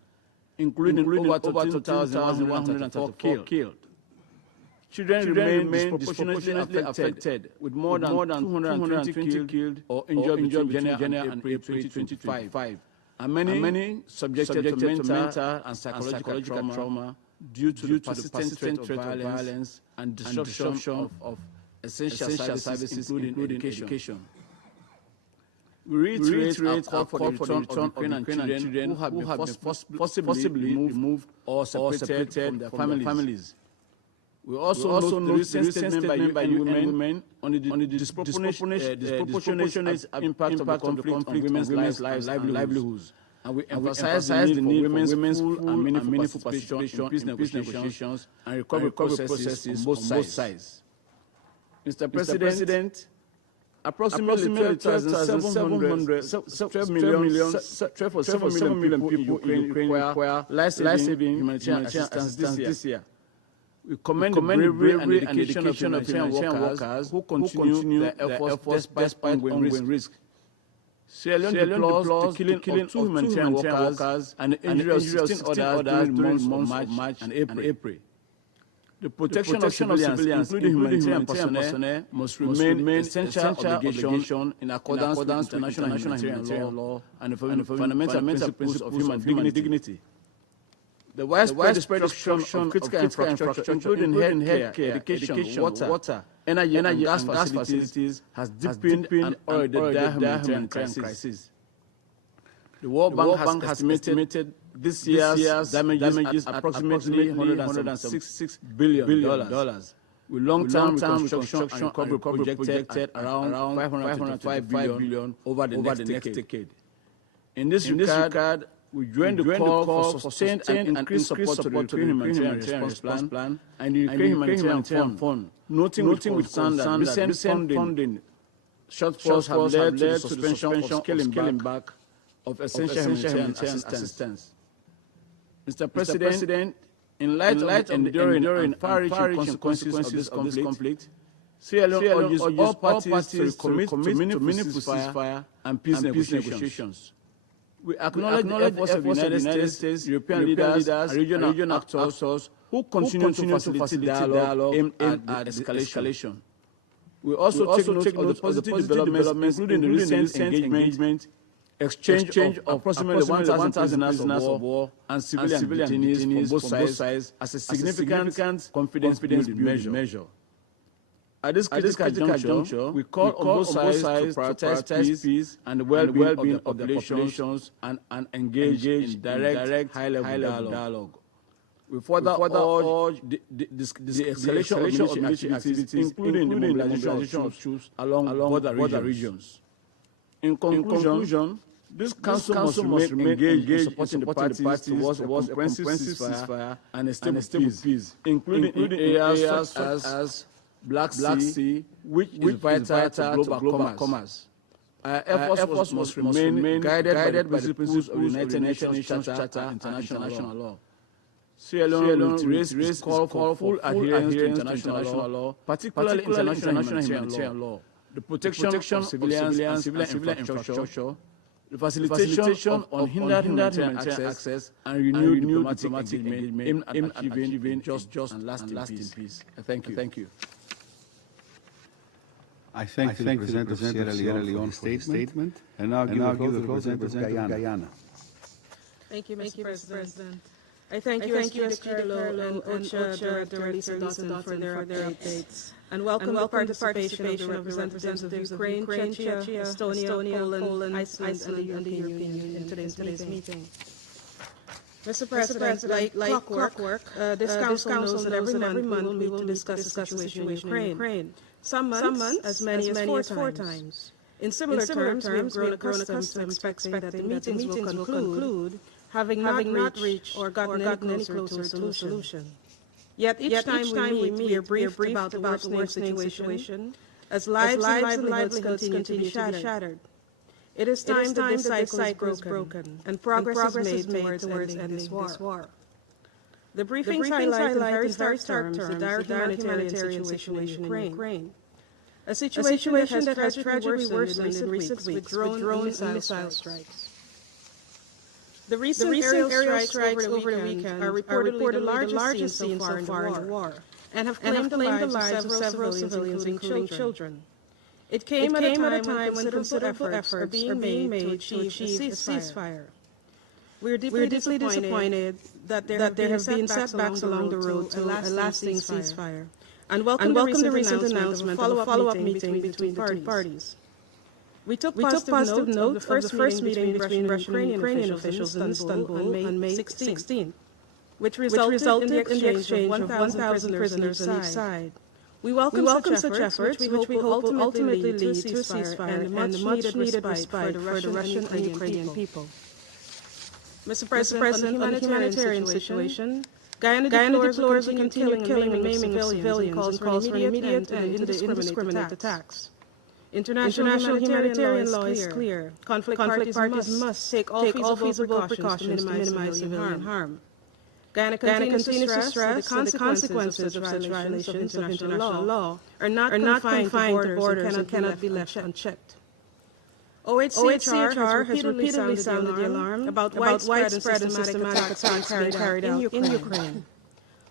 including over 2,134 killed. Children remain disproportionately affected, with more than 220 killed or injured between January and April 2025, and many subjected to mental and psychological trauma due to the persistent threat of violence and disruption of essential services, including education. We reiterate our call for the return of Ukrainian children who have been possibly removed or separated from their families. We also note the recent statement by UN Women on the disproportionate impact of the conflict on women's livelihoods. And we emphasize the need for women's full and meaningful participation in peace negotiations and recovery processes on both sides. Mr. President, approximately 12 million people in Ukraine require life-saving humanitarian assistance this year. We commend the bravery and dedication of humanitarian workers who continue their efforts despite ongoing risk. Sierra Leone deplores the killing of 2 humanitarian workers and the injury of 16 others during the months of March and April. The protection of civilians, including humanitarian personnel, must remain an essential obligation in accordance with international humanitarian law and the fundamental principles of human dignity. The widespread destruction of critical infrastructure, including healthcare, education, water, energy and gas facilities, has deepened and already dire humanitarian crisis. The World Bank has estimated this year's damages at approximately $176 billion, with long-term reconstruction and recovery projected around $525 billion over the next decade. In this regard, we join the call for sustained and increased support to the Ukraine Humanitarian Response Plan and the Ukraine Humanitarian Fund, noting with concern that recent funding shortfalls have led to the suspension of scaling back of essential humanitarian assistance. Mr. President, in light of the enduring and far-reaching consequences of this conflict, Sierra Leone urges all parties to commit to meaningful ceasefire and peace negotiations. We acknowledge the efforts of the United States, European leaders, and regional actors who continue to facilitate dialogue aimed at escalation. We also take note of the positive developments, including the recent engagement, exchange of approximately 1,000 prisoners of war and civilian detainees from both sides as a significant confidence-building measure. At this critical juncture, we call on both sides to prioritize peace and the well-being of the populations and engage in direct high-level dialogue. We further urge the escalation of military activities, including the mobilization of troops along border regions. In conclusion, this Council must remain engaged in supporting the parties towards a comprehensive ceasefire and a stable peace, including in areas such as Black Sea, which is vital to global commerce. Our efforts must remain guided by the principles of the United Nations Charter and international law. Sierra Leone will raise its call for full adherence to international law, particularly international humanitarian law, the protection of civilians and civilian infrastructure, the facilitation of unhindered humanitarian access, and renewed diplomatic engagement aimed at achieving just and lasting peace. Thank you. I thank the President of Sierra Leone for his statement, and now give the floor to the President of Guyana. Thank you, Mr. President. I thank USG Carlo and OCHA Director Lisa Dawson for their updates, and welcome the participation of the representatives of Ukraine, Czechia, Estonia, Poland, Iceland, and the European Union in today's meeting. Mr. President, like clockwork, this Council knows that every month we will discuss the situation in Ukraine. Some months as many as four times. In similar terms, we have grown accustomed to expecting that the meetings will conclude having not reached or gotten any closer to a solution. Yet each time we meet, we are briefed about the worsening situation as lives and livelihoods continue to be shattered. It is time that this cycle is broken and progress is made towards ending this war. The briefings highlight in very stark terms the dire humanitarian situation in Ukraine. A situation that has tragically worsened in recent weeks with drone and missile strikes. The recent aerial strikes over the weekend are reportedly the largest seen so far in the war and have claimed the lives of several civilians, including children. It came at a time when considerable efforts are being made to achieve a ceasefire. We are deeply disappointed that there have been setbacks along the road to a lasting ceasefire, and welcome the recent announcement of a follow-up meeting between the parties. We took positive note of the first meeting between Russian and Ukrainian officials in Istanbul on May 16, which resulted in the exchange of 1,000 prisoners on each side. We welcome such efforts, which we hope will ultimately lead to a ceasefire and the much-needed respite for the Russian and Ukrainian people. Mr. President, on the humanitarian situation, Guyana deplores the continuing killing and maiming of civilians and calls for an immediate end to the indiscriminate attacks. International humanitarian law is clear. Conflict parties must take all feasible precautions to minimize civilian harm. Guyana continues to stress that the consequences of such violations of international law are not confined to borders and cannot be left unchecked. OHCHR has repeatedly sounded the alarm about widespread and systematic attacks being carried out in Ukraine.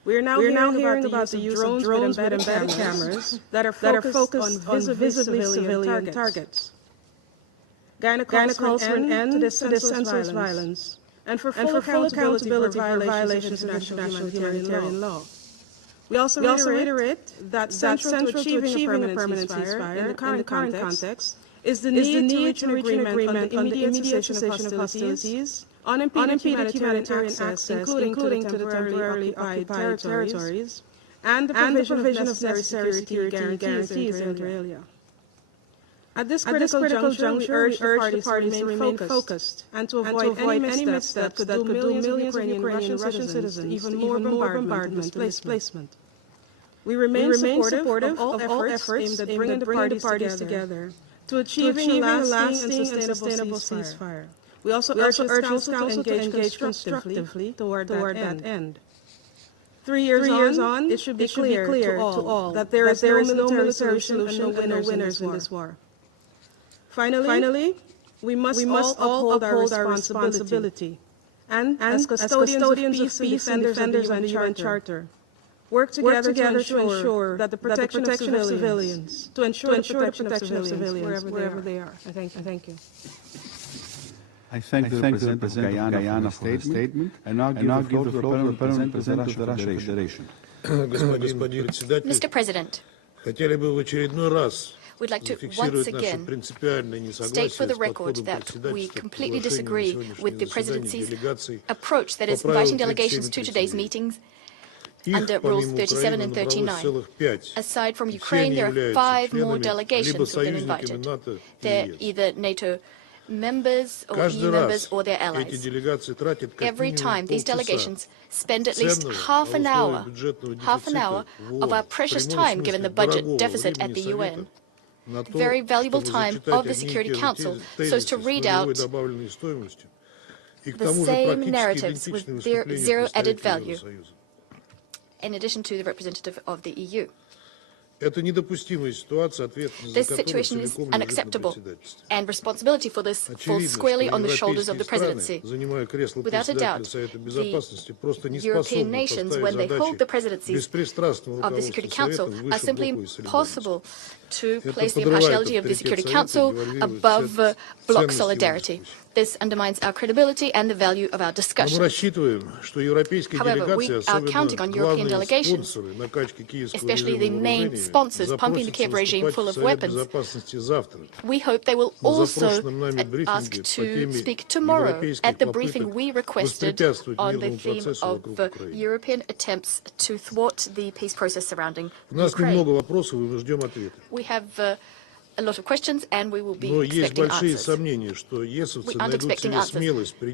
We are now hearing about the use of drones with embedded cameras that are focused on visibly civilian targets. Guyana calls for an end to this senseless violence and for full accountability for violations of international humanitarian law. We also reiterate that central to achieving a permanent ceasefire in the current context is the need to reach an agreement on the immediate cessation of hostilities, unimpeded humanitarian access, including to the temporarily occupied territories, and the provision of necessary security guarantees inter alia. At this critical juncture, we urge the parties to remain focused and to avoid any missteps that could do millions of Ukrainian and Russian citizens even more bombardment and displacement. We remain supportive of all efforts aimed at bringing the parties together to achieving a lasting and sustainable ceasefire. We also urge Council to engage constructively toward that end. 3 years on, it should be clear to all that there is no military solution and no winners in this war. Finally, we must all uphold our responsibility and, as custodians of peace and defenders of the UN Charter, work together to ensure that the protection of civilians, to ensure the protection of civilians wherever they are. I thank you. I thank the President of Guyana for his statement, and now give the floor to the President of the Russian Federation. Mr. President, we'd like to once again state for the record that we completely disagree with the Presidency's approach that is inviting delegations to today's meetings under Rules 37 and 39. Aside from Ukraine, there are 5 more delegations who have been invited. They're either NATO members or EU members or their allies. Every time these delegations spend at least half an hour of our precious time given the budget deficit at the UN, very valuable time of the Security Council, so as to read out the same narratives with zero added value, in addition to the representative of the EU. This situation is unacceptable, and responsibility for this falls squarely on the shoulders of the presidency. Without a doubt, the European nations, when they hold the presidencies of the Security Council, are simply impossible to place the impartiality of the Security Council above bloc solidarity. This undermines our credibility and the value of our discussion. However, we are counting on European delegations, especially the main sponsors pumping the Kiev regime full of weapons. We hope they will also ask to speak tomorrow at the briefing we requested on the theme of European attempts to thwart the peace process surrounding Ukraine. We have a lot of questions, and we will be expecting answers. We aren't expecting answers, but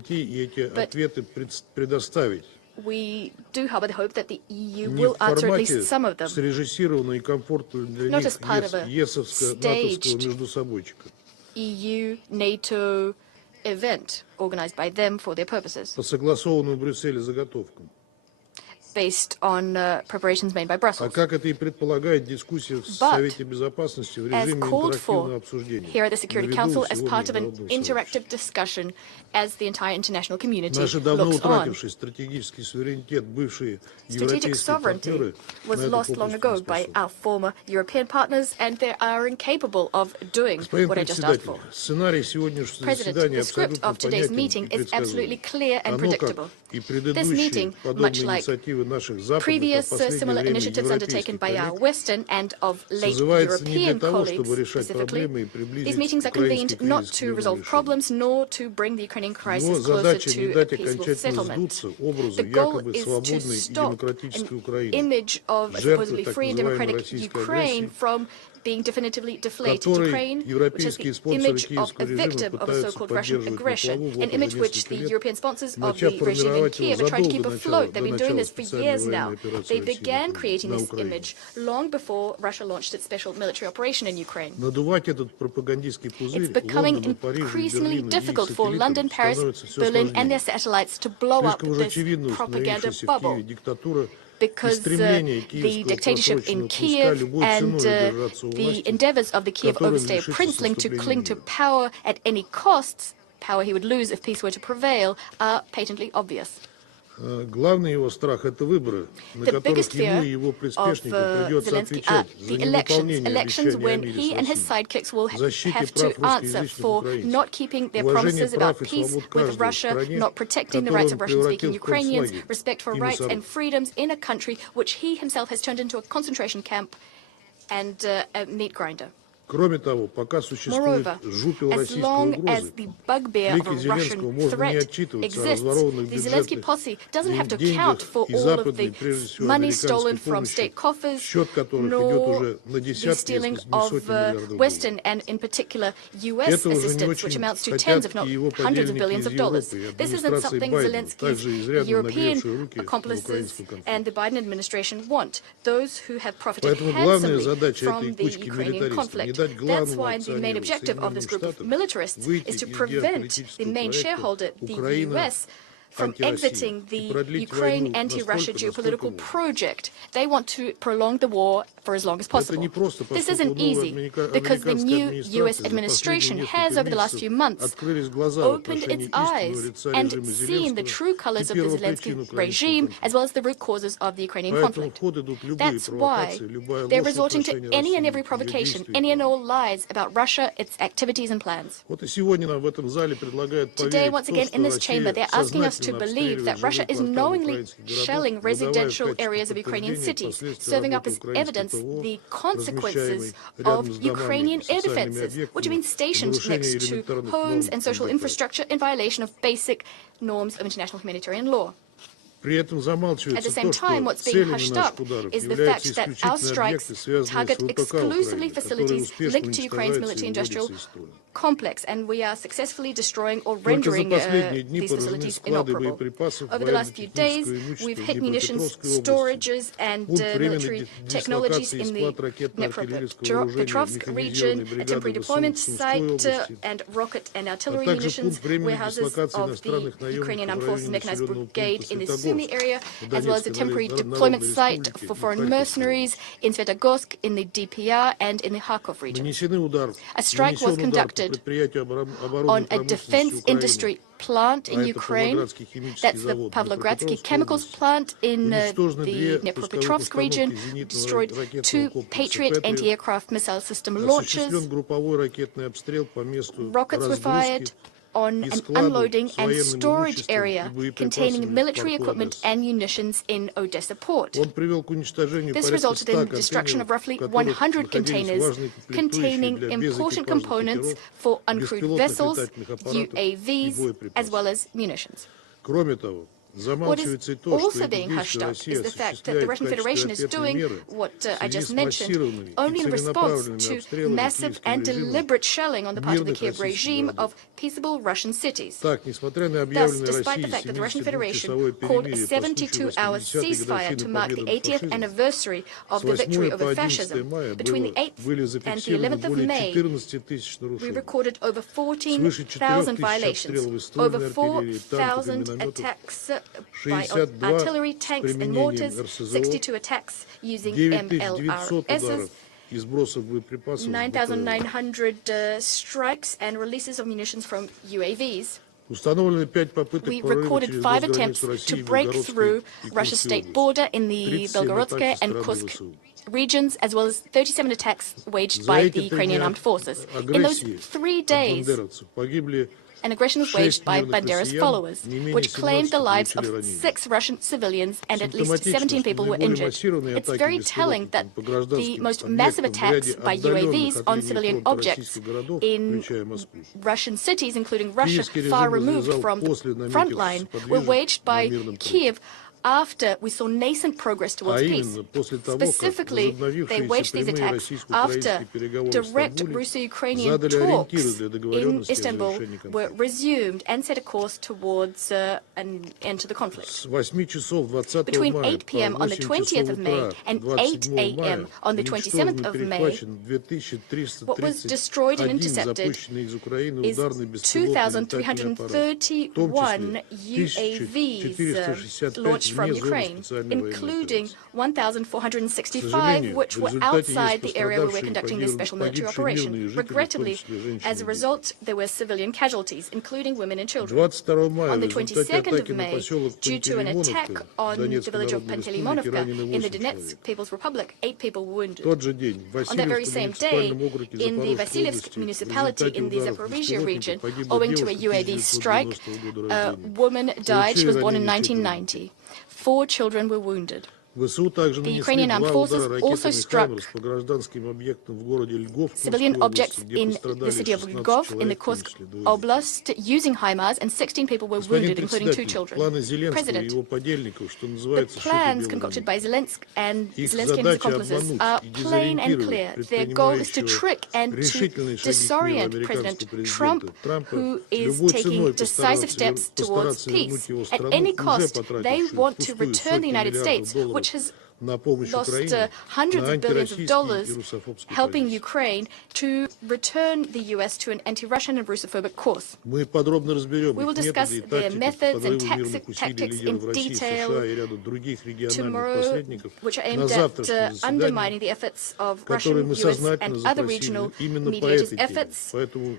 we do, however, hope that the EU will answer at least some of them, not as part of a staged EU-NATO event organized by them for their purposes, based on preparations made by Brussels. But, as called for here at the Security Council as part of an interactive discussion as the entire international community looks on. Strategic sovereignty was lost long ago by our former European partners, and they are incapable of doing what I just asked for. President, the script of today's meeting is absolutely clear and predictable. This meeting, much like previous similar initiatives undertaken by our Western and of late European colleagues specifically, these meetings are convened not to resolve problems nor to bring the Ukrainian crisis closer to a peaceful settlement. The goal is to stop an image of a supposedly free and democratic Ukraine from being definitively deflated. Ukraine, which has the image of a victim of a so-called Russian aggression, an image which the European sponsors of the regime in Kiev are trying to keep afloat. They've been doing this for years now. They began creating this image long before Russia launched its special military operation in Ukraine. It's becoming increasingly difficult for London, Paris, Berlin and their satellites to blow up this propaganda bubble, because the dictatorship in Kiev and the endeavors of the Kiev overstay princeling to cling to power at any costs, power he would lose if peace were to prevail, are patently obvious. The biggest fear of Zelensky are the elections when he and his sidekicks will have to answer for not keeping their promises about peace with Russia, not protecting the rights of Russian-speaking Ukrainians, respect for rights and freedoms in a country which he himself has turned into a concentration camp and a meat grinder. Moreover, as long as the bugbear of a Russian threat exists, the Zelensky posse doesn't have to account for all of the money stolen from state coffers, nor the stealing of Western and, in particular, U.S. assistance, which amounts to tens, if not hundreds of billions of dollars. This isn't something Zelensky's European accomplices and the Biden administration want, those who have profited handsomely from the Ukrainian conflict. That's why the main objective of this group of militarists is to prevent the main shareholder, the U.S., from exiting the Ukraine anti-Russia geopolitical project. They want to prolong the war for as long as possible. This isn't easy, because the new U.S. administration has, over the last few months, opened its eyes and seen the true colors of the Zelensky regime, as well as the root causes of the Ukrainian conflict. That's why they're resorting to any and every provocation, any and all lies about Russia, its activities and plans. Today, once again, in this chamber, they're asking us to believe that Russia is knowingly shelling residential areas of Ukrainian cities, serving up as evidence the consequences of Ukrainian air defenses, which have been stationed next to homes and social infrastructure in violation of basic norms of international humanitarian law. At the same time, what's being hushed up is the fact that our strikes target exclusively facilities linked to Ukraine's military-industrial complex, and we are successly destroying or rendering these facilities inoperable. Over the last few days, we've hit munitions, storages, and military technologies in the Dnipropetrovsk region, a temporary deployment site, and rocket and artillery munitions warehouses of the Ukrainian Armed Forces Mechanized Brigade in the Sumy area, as well as a temporary deployment site for foreign mercenaries in Svetogorsk, in the DPR, and in the Kharkov region. A strike was conducted on a defense industry plant in Ukraine. That's the Pavlogradsky chemicals plant in the Dnipropetrovsk region. We destroyed 2 Patriot anti-aircraft missile system launchers. Rockets were fired on an unloading and storage area containing military equipment and munitions in Odessa port. This resulted in the destruction of roughly 100 containers containing important components for uncrewed vessels, UAVs, as well as munitions. What is also being hushed up is the fact that the Russian Federation is doing what I just mentioned only in response to massive and deliberate shelling on the part of the Kiev regime of peaceable Russian cities. Thus, despite the fact that the Russian Federation called a 72-hour ceasefire to mark the 80th anniversary of the victory over fascism, between the 8th and the 11th of May, we recorded over 14,000 violations, over 4,000 attacks by artillery, tanks, and mortars, 62 attacks using MLRSs, 9,900 strikes and releases of munitions from UAVs. We recorded 5 attempts to break through Russia's state border in the Belgorodskaya and Kursk regions, as well as 37 attacks waged by the Ukrainian armed forces. In those 3 days, an aggression was waged by Bandera's followers, which claimed the lives of 6 Russian civilians and at least 17 people were injured. It's very telling that the most massive attacks by UAVs on civilian objects in Russian cities, including Russia far removed from the front line, were waged by Kiev after we saw nascent progress towards peace. Specifically, they waged these attacks after direct Russo-Ukrainian talks in Istanbul were resumed and set a course towards an end to the conflict. Between 8 p.m. on the 20th of May and 8 a.m. on the 27th of May, what was destroyed and intercepted is 2,331 UAVs launched from Ukraine, including 1,465 which were outside the area where we're conducting this special military operation. Regrettably, as a result, there were civilian casualties, including women and children. On the 22nd of May, due to an attack on the village of Pantelimonovka in the Donetsk People's Republic, 8 people were wounded. On that very same day, in the Vasilyevsk municipality in the Zaporizhia region, owing to a UAV strike, a woman died. She was born in 1990. 4 children were wounded. The Ukrainian armed forces also struck civilian objects in the city of Lvov in the Kursk Oblast using HIMARS, and 16 people were wounded, including 2 children. President, the plans concocted by Zelensky and his accomplices are plain and clear. Their goal is to trick and to disorient President Trump, who is taking decisive steps towards peace. At any cost, they want to return the United States, which has lost hundreds of billions of dollars helping Ukraine, to return the U.S. to an anti-Russian and Russophobic course. We will discuss their methods and tactics in detail tomorrow, which are aimed at undermining the efforts of Russian, U.S. and other regional mediators' efforts.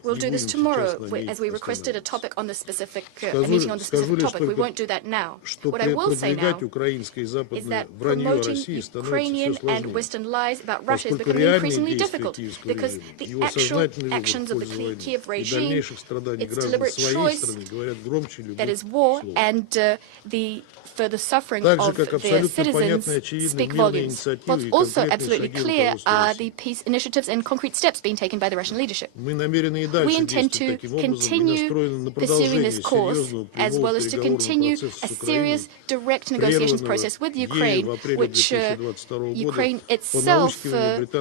We'll do this tomorrow, as we requested a topic on the specific, a meeting on the specific topic. We won't do that now. What I will say now is that promoting Ukrainian and Western lies about Russia is becoming increasingly difficult, because the actual actions of the Kiev regime, its deliberate choice, that is war, and the for the suffering of their citizens speak volumes. What's also absolutely clear are the peace initiatives and concrete steps being taken by the Russian leadership. We intend to continue pursuing this course, as well as to continue a serious, direct negotiations process with Ukraine, which Ukraine itself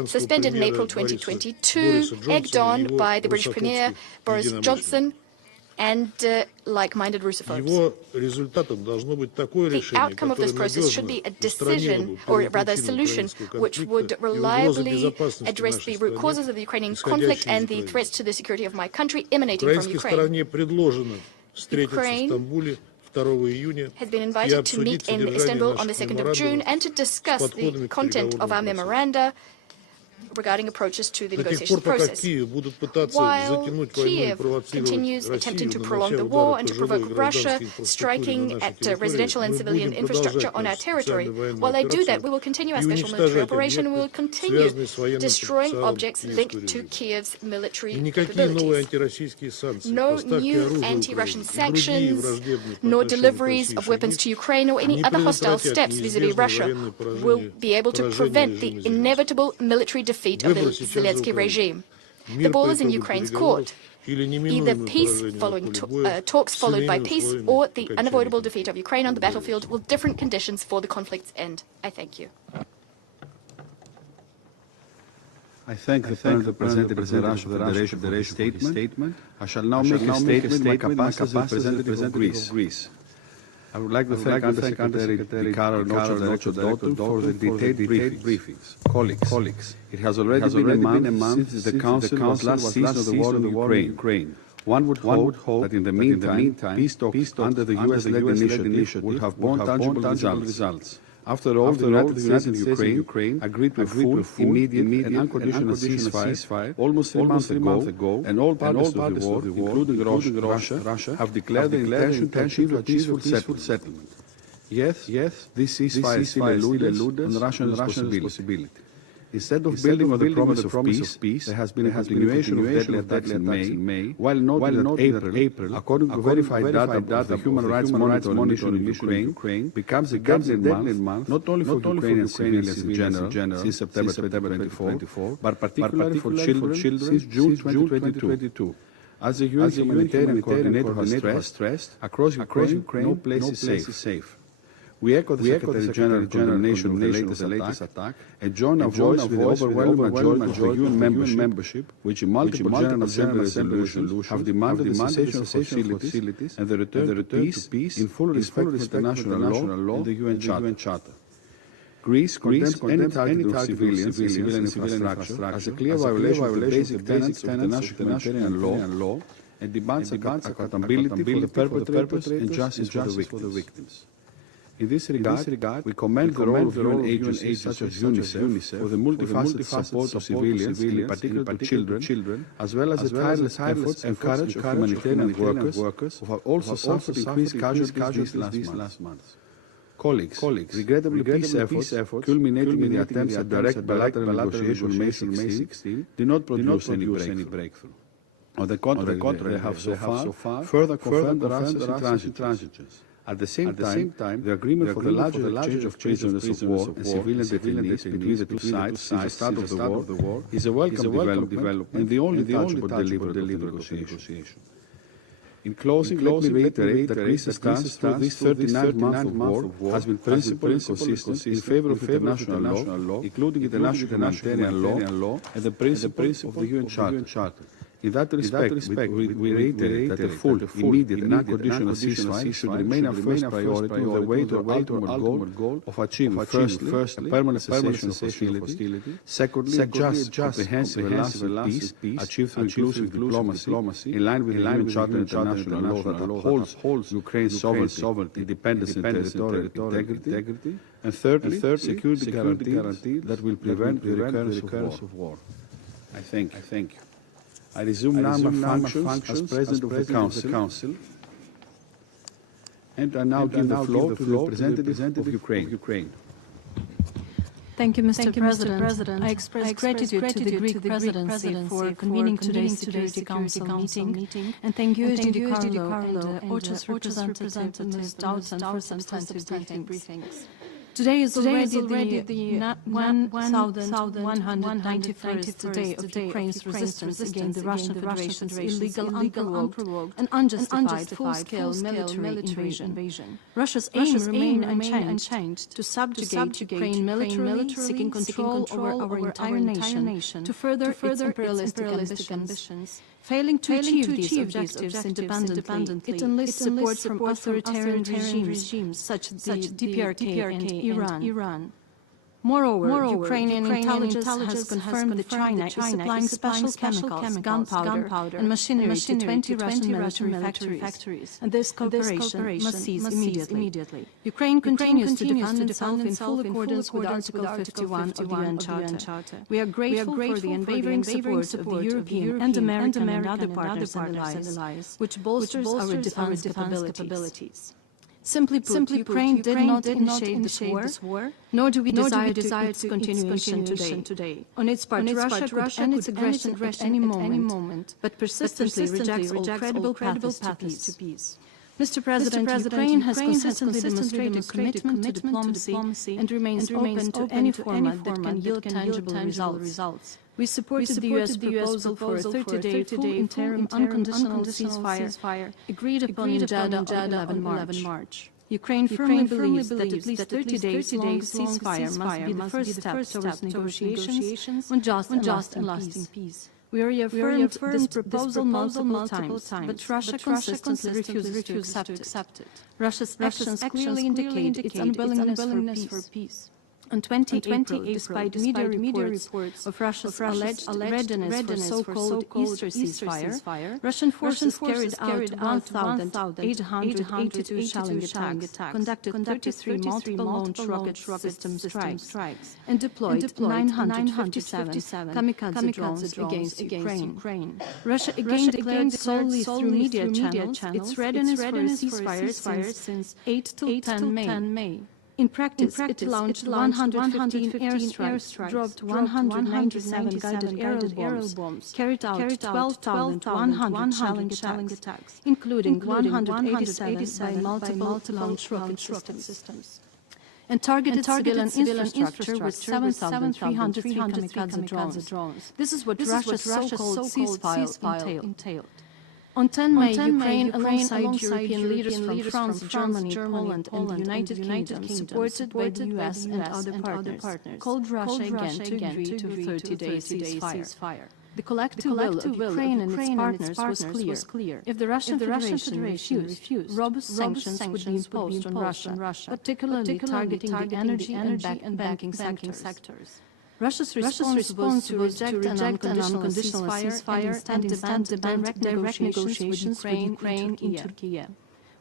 suspended in April 2022, egged on by the British Premier Boris Johnson and like-minded Russophones. The outcome of this process should be a decision, or rather a solution, which would reliably address the root causes of the Ukrainian conflict and the threats to the security of my country emanating from Ukraine. Ukraine has been invited to meet in Istanbul on the 2nd of June and to discuss the content of our memoranda regarding approaches to the negotiation process. While Kiev continues attempting to prolong the war and to provoke Russia, striking at residential and civilian infrastructure on our territory, while they do that, we will continue our special military operation and we will continue destroying objects linked to Kiev's military capabilities. No new anti-Russian sanctions, nor deliveries of weapons to Ukraine or any other hostile steps vis-à-vis Russia will be able to prevent the inevitable military defeat of the Zelensky regime. The ball is in Ukraine's court. Either peace following talks followed by peace, or the unavoidable defeat of Ukraine on the battlefield with different conditions for the conflict's end. I thank you. I thank the representative of the Russian Federation for the statement. I shall now make a statement in my capacity as representative of Greece. I would like to thank Undersecretary Director Dalton for the detailed briefings. Colleagues, it has already been a month since the Council was last season of the war in Ukraine. One would hope that in the meantime, peace talks under the US-led initiative would have borne tangible results. After all, the United States and Ukraine agreed to a full, immediate and unconditional ceasefire almost 3 months ago, and all parties of the war, including Russia, have declared their intention to achieve a peaceful settlement. Yes, this ceasefire is still eluded on Russian responsibility. Instead of building on the promise of peace, there has been a continuation of deadly attacks in May, while noting that April, according to verified data of the Human Rights Monitoring Mission in Ukraine, becomes a deadly month not only for Ukrainian civilians in general since September 2024, but particularly for children since June 2022. As the UN Humanitarian Coordinator has stressed, across Ukraine, no place is safe. We echo the Secretary General condemnation of the latest attack and join our voice with the overwhelming majority of the UN membership, which in multiple General Assembly resolutions have demanded the cessation of hostilities and the return to peace in full respect for international law and the UN Charter. Greece condemns any targeting of civilians and civilian infrastructure as a clear violation of the basic tenets of international humanitarian law and demands accountability for the perpetrators and justice for the victims. In this regard, we commend the role of UN agencies such as UNICEF for the multifaceted support of civilians, and in particular to children, as well as the tireless efforts and courage of humanitarian workers who have also suffered increased casualties these last months. Colleagues, regrettably, peace efforts culminating in the attempts at direct bilateral negotiation on May 16 did not produce any breakthrough. On the contrary, they have so far further confirmed the Russia's intransigence. At the same time, the agreement for the larger exchange of prisoners of war and civilian detainees between the two sides since the start of the war is a welcome development and the only tangible deliverable of the negotiation. In closing, let me reiterate that Greece's stance through this 39th month of war has been principled and consistent in favor of international law, including international humanitarian law and the principle of the UN Charter. In that respect, we reiterate that a full, immediate and unconditional ceasefire should remain our first priority on the way to our ultimate goal of achieving, firstly, a permanent cessation of hostility, secondly, a just, comprehensive and lasting peace achieved through inclusive diplomacy in line with the UN Charter and international law that upholds Ukraine's sovereignty, independence and territorial integrity, and thirdly, security guarantee that will prevent the recurrence of war. I thank you. I resume now my functions as President of the Council, and I now give the floor to the representative of Ukraine. Thank you, Mr. President. I express gratitude to the Greek presidency for convening today's Security Council meeting, and thank you, Di Carlo, and OCHA's representative, Ms. Dowson, for substantive briefings. Today is already the 1,191st day of Ukraine's resistance against the Russian Federation's illegal, unprovoked, and unjustified full-scale military invasion. Russia's aim remains unchanged to subjugate Ukraine militarily, seeking control over our entire nation, to further its imperialistic ambitions. Failing to achieve these objectives independently, it enlists support from authoritarian regimes such as the DPRK and Iran. Moreover, Ukrainian intelligence has confirmed that China is supplying special chemicals, gunpowder, and machinery to 20 Russian military factories, and this cooperation must cease immediately. Ukraine continues to defend itself in full accordance with Article 51 of the UN Charter. We are grateful for the unwavering support of the European and American and other partners and allies, which bolsters our defense capabilities. Simply put, Ukraine did not initiate this war, nor do we desire its continuation today. On its part, Russia could end its aggression at any moment, but persistently rejects all credible paths to peace. Mr. President, Ukraine has consistently demonstrated commitment to diplomacy and remains open to any format that can yield tangible results. We supported the U.S. proposal for a 30-day full interim unconditional ceasefire agreed upon in Jeddah on 11 March. Ukraine firmly believes that at least 30 days long ceasefire must be the first step towards negotiations on just and lasting peace. We reaffirmed this proposal multiple times, but Russia consistently refuses to accept it. Russia's actions clearly indicate its unwillingness for peace. On 20 April, despite media reports of Russia's alleged readiness for so-called Easter ceasefire, Russian forces carried out 1,882 shelling attacks, conducted 33 multiple launch rocket system strikes, and deployed 957 kamikaze drones against Ukraine. Russia again declared solely through media channels its readiness for a ceasefire since 8 till 10 May. In practice, it launched 115 airstrikes, dropped 197 guided aerial bombs, carried out 12,100 shelling attacks, including 187 by multiple launch rocket systems, and targeted civilian infrastructure with 7,300 kamikaze drones. This is what Russia's so-called ceasefire entailed. On 10 May, Ukraine, alongside European leaders from France, Germany, Poland, and the United Kingdom, supported by the US and other partners, called Russia again to agree to a 30-day ceasefire. The collective will of Ukraine and its partners was clear. If the Russian Federation refused, robust sanctions would be imposed on Russia, particularly targeting the energy and banking sectors. Russia's response was to reject an unconditional ceasefire and demand direct negotiations with Ukraine in Turkey.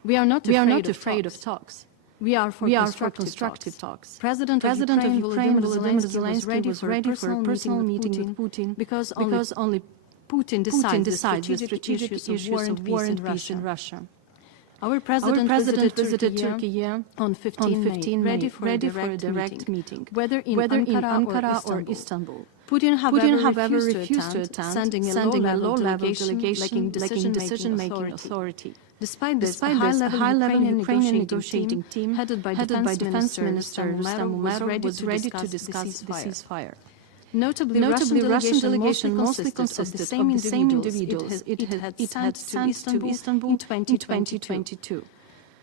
We are not afraid of talks. We are for constructive talks. President of Ukraine, Volodymyr Zelensky, was ready for a personal meeting with Putin because only Putin decides the strategic issues of war and peace in Russia. Our president visited Turkey on 15 May, ready for a direct meeting, whether in Ankara or Istanbul. Putin, however, refused to attend, sending a low-level delegation lacking decision-making authority. Despite this, a high-level Ukrainian negotiating team headed by Defense Minister Umerov was ready to discuss the ceasefire. Notably, Russian delegation mostly consisted of the same individuals it had sent to Istanbul in 2022.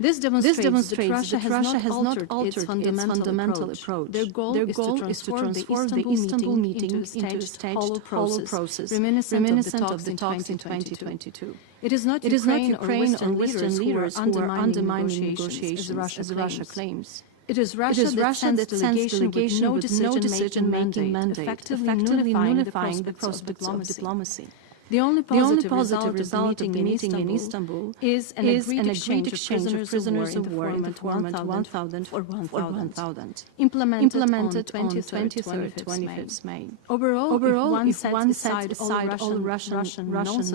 This demonstrates that Russia has not altered its fundamental approach. Their goal is to transform the Istanbul meeting into a staged hollow process, reminiscent of the talks in 2022. It is not Ukraine or Western leaders who are undermining negotiations, as Russia claims. It is Russia that sends delegation with no decision-making mandate, effectively nullifying the prospects of diplomacy. The only positive result of the meeting in Istanbul is an agreed exchange of prisoners of war in the format 1,000 for 1,000, implemented on 25th May. Overall, if one set aside all Russian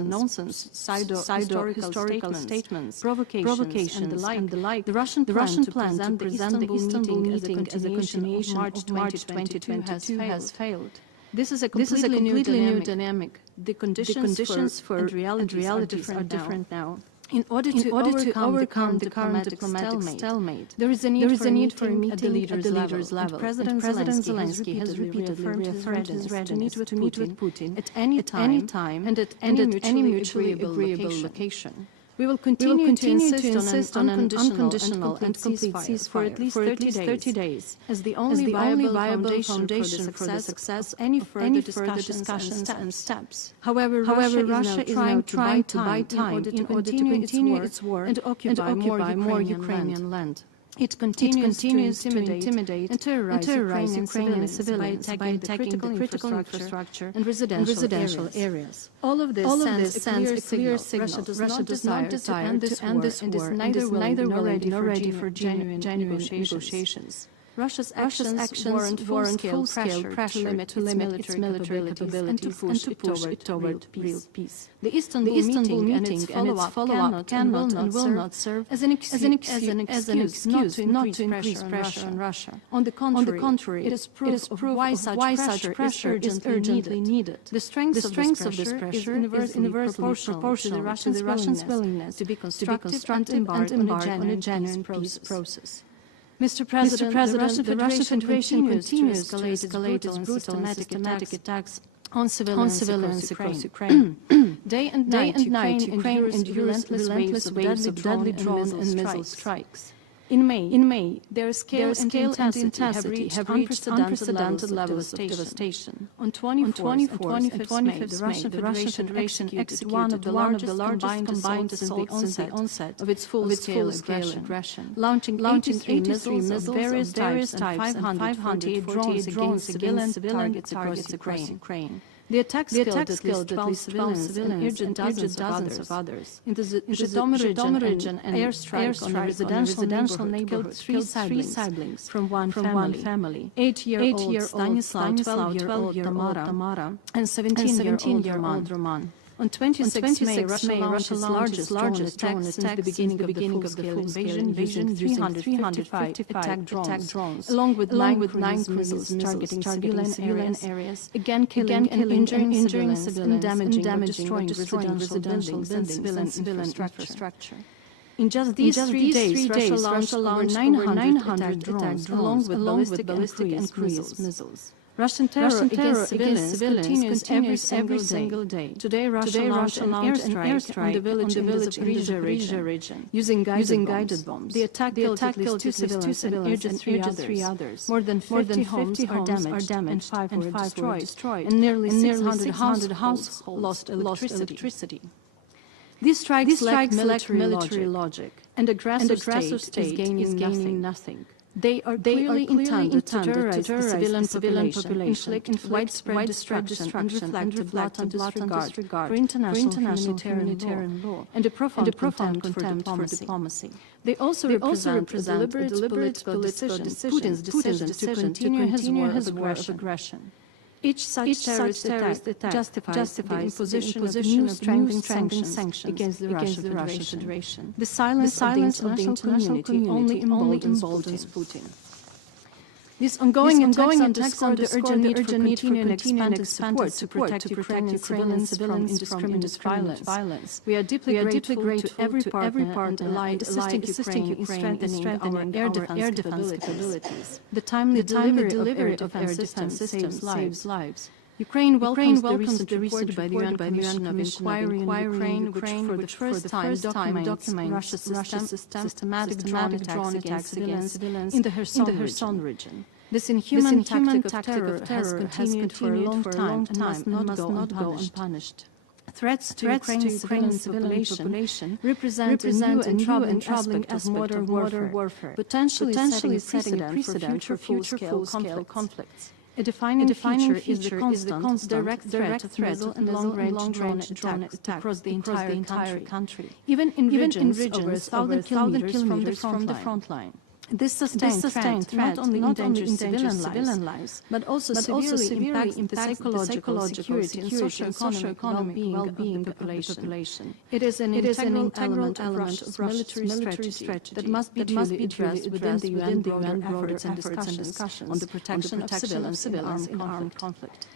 nonsense, historical statements, provocations and the like, the Russian plan to present the Istanbul meeting as a continuation of March 2022 has failed. This is a completely new dynamic. The conditions for and realities are different now. In order to overcome the current diplomatic stalemate, there is a need for a meeting at the leaders' level. President Zelensky has repeatedly reaffirmed his readiness to meet with Putin at any time and at any mutually agreeable location. We will continue to insist on an unconditional and complete ceasefire for at least 30 days as the only viable foundation for the success of any further discussions and steps. However, Russia is now trying to buy time in order to continue its war and occupy more Ukrainian land. It continues to intimidate and terrorize Ukrainian civilians by attacking the critical infrastructure and residential areas. All of this sends a clear signal. Russia does not desire to end this war and is neither willing nor ready for genuine negotiations. Russia's actions warrant full-scale pressure to limit its military capabilities and to push it toward real peace. The Istanbul meeting and its follow-up cannot and will not serve as an excuse not to increase pressure on Russia. On the contrary, it is proof of why such pressure is urgently needed. The strength of this pressure is inversely proportional to the Russians' willingness to be constructive and embark on a genuine peace process. Mr. President, the Russian Federation continues to escalate its brutal and systematic attacks on civilians across Ukraine. Day and night, Ukraine endures relentless waves of deadly drone and missile strikes. In May, their scale and intensity have reached unprecedented levels of devastation. On 24th and 25th May, the Russian Federation executed one of the largest combined assaults since the onset of its full-scale aggression, launching 83 missiles of various types and 548 drones against civilian targets across Ukraine. The attacks killed at least 12 civilians and dozens of others. In the Zhytomyr region, an airstrike on a residential neighborhood killed three siblings from one family. 8-year-old Stanislav, 12-year-old Tamara, and 17-year-old Roman. On 26 May, Russia launched its largest drone attack since the beginning of the full-scale invasion, using 355 attack drones, along with 9 cruise missiles targeting civilian areas, again killing and injuring civilians and damaging or destroying residential buildings and civilian infrastructure. In just these 3 days, Russia launched over 900 attack drones, along with ballistic and cruise missiles. Russian terror against civilians continues every single day. Today, Russia launched an airstrike on the village in the Zaporizhzhia region, using guided bombs. The attack killed at least 2 civilians and injured 3 others. More than 50 homes are damaged and 5 were destroyed, and nearly 600 households lost electricity. These strikes lack military logic, and aggressive state is gaining nothing. They are clearly intended to terrorize the civilian population, inflict widespread destruction, and reflect a blatant disregard for international humanitarian law and a profound contempt for diplomacy. They also represent a deliberate political decision, Putin's decision to continue his war of aggression. Each such terrorist attack justifies the imposition of new strengthening sanctions against the Russian Federation. The silence of the international community only emboldens Putin. These ongoing attacks underscore the urgent need for continued and expanded support to protect Ukrainian civilians from indiscriminate violence. We are deeply grateful to every partner and ally assisting Ukraine in strengthening our air defense capabilities. The timely delivery of air defense systems saves lives. Ukraine welcomes the recent report by the UN Commission of Inquiry in Ukraine, which for the first time documents Russia's systematic drone attacks against civilians in the Kherson region. This inhuman tactic of terror has continued for a long time and must not go unpunished. Threats to Ukraine's civilian population represent a new and troubling aspect of modern warfare, potentially setting a precedent for future full-scale conflicts. A defining feature is the constant direct threat of missile and long-range drone attacks across the entire country, even in regions over 1,000 kilometers from the front line. This sustained threat not only endangers civilian lives, but also severely impacts the psychological security and socio-economic well-being of the population. It is an integral element of Russia's military strategy that must be duly addressed within the UN broader efforts and discussions on the protection of civilians in armed conflict.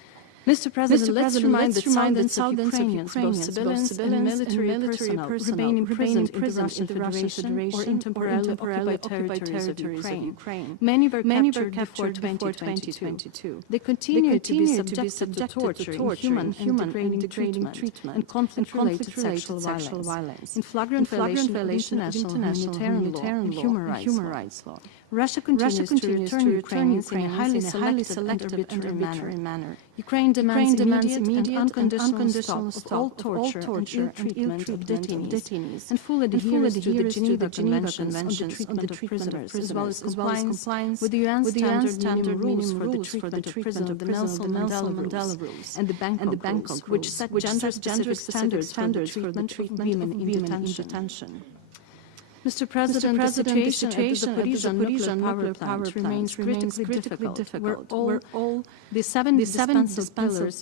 Mr. President, let's remind that thousands of Ukrainians, both civilians and military personnel, remain imprisoned in the Russian Federation or in temporarily occupied territories of Ukraine. Many were captured before 2022. They continue to be subjected to torture, inhuman and degrading treatment, and conflict-related sexual violence, in flagrant violation of international humanitarian law and human rights law. Russia continues to return Ukrainians in a highly selective and arbitrary manner. Ukraine demands immediate and unconditional stop of all torture and ill-treatment of detainees, and full adherence to the Geneva Conventions on the treatment of prisoners, as well as compliance with the UN standard rules for the treatment of the Nelson Mandela rules and the Bangkok, which set gender-specific standards for the treatment of women in detention. Mr. President, the situation at the Zaporizhzhia nuclear power plant remains critically difficult, where all the seven dispensable pillars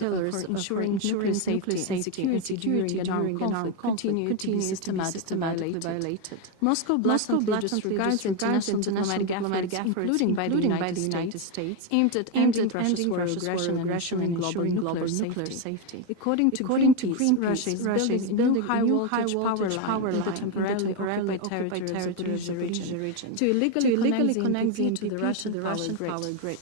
for ensuring nuclear safety and security during an armed conflict continue to be systematically violated. Moscow blatantly disregards international diplomatic efforts, including by the United States, aimed at ending Russia's war aggression and ensuring global nuclear safety. According to Greenpeace, Russia is building a new high-voltage power line in the temporarily occupied territory of the Zaporizhzhia region to illegally connect the to the Russian power grid.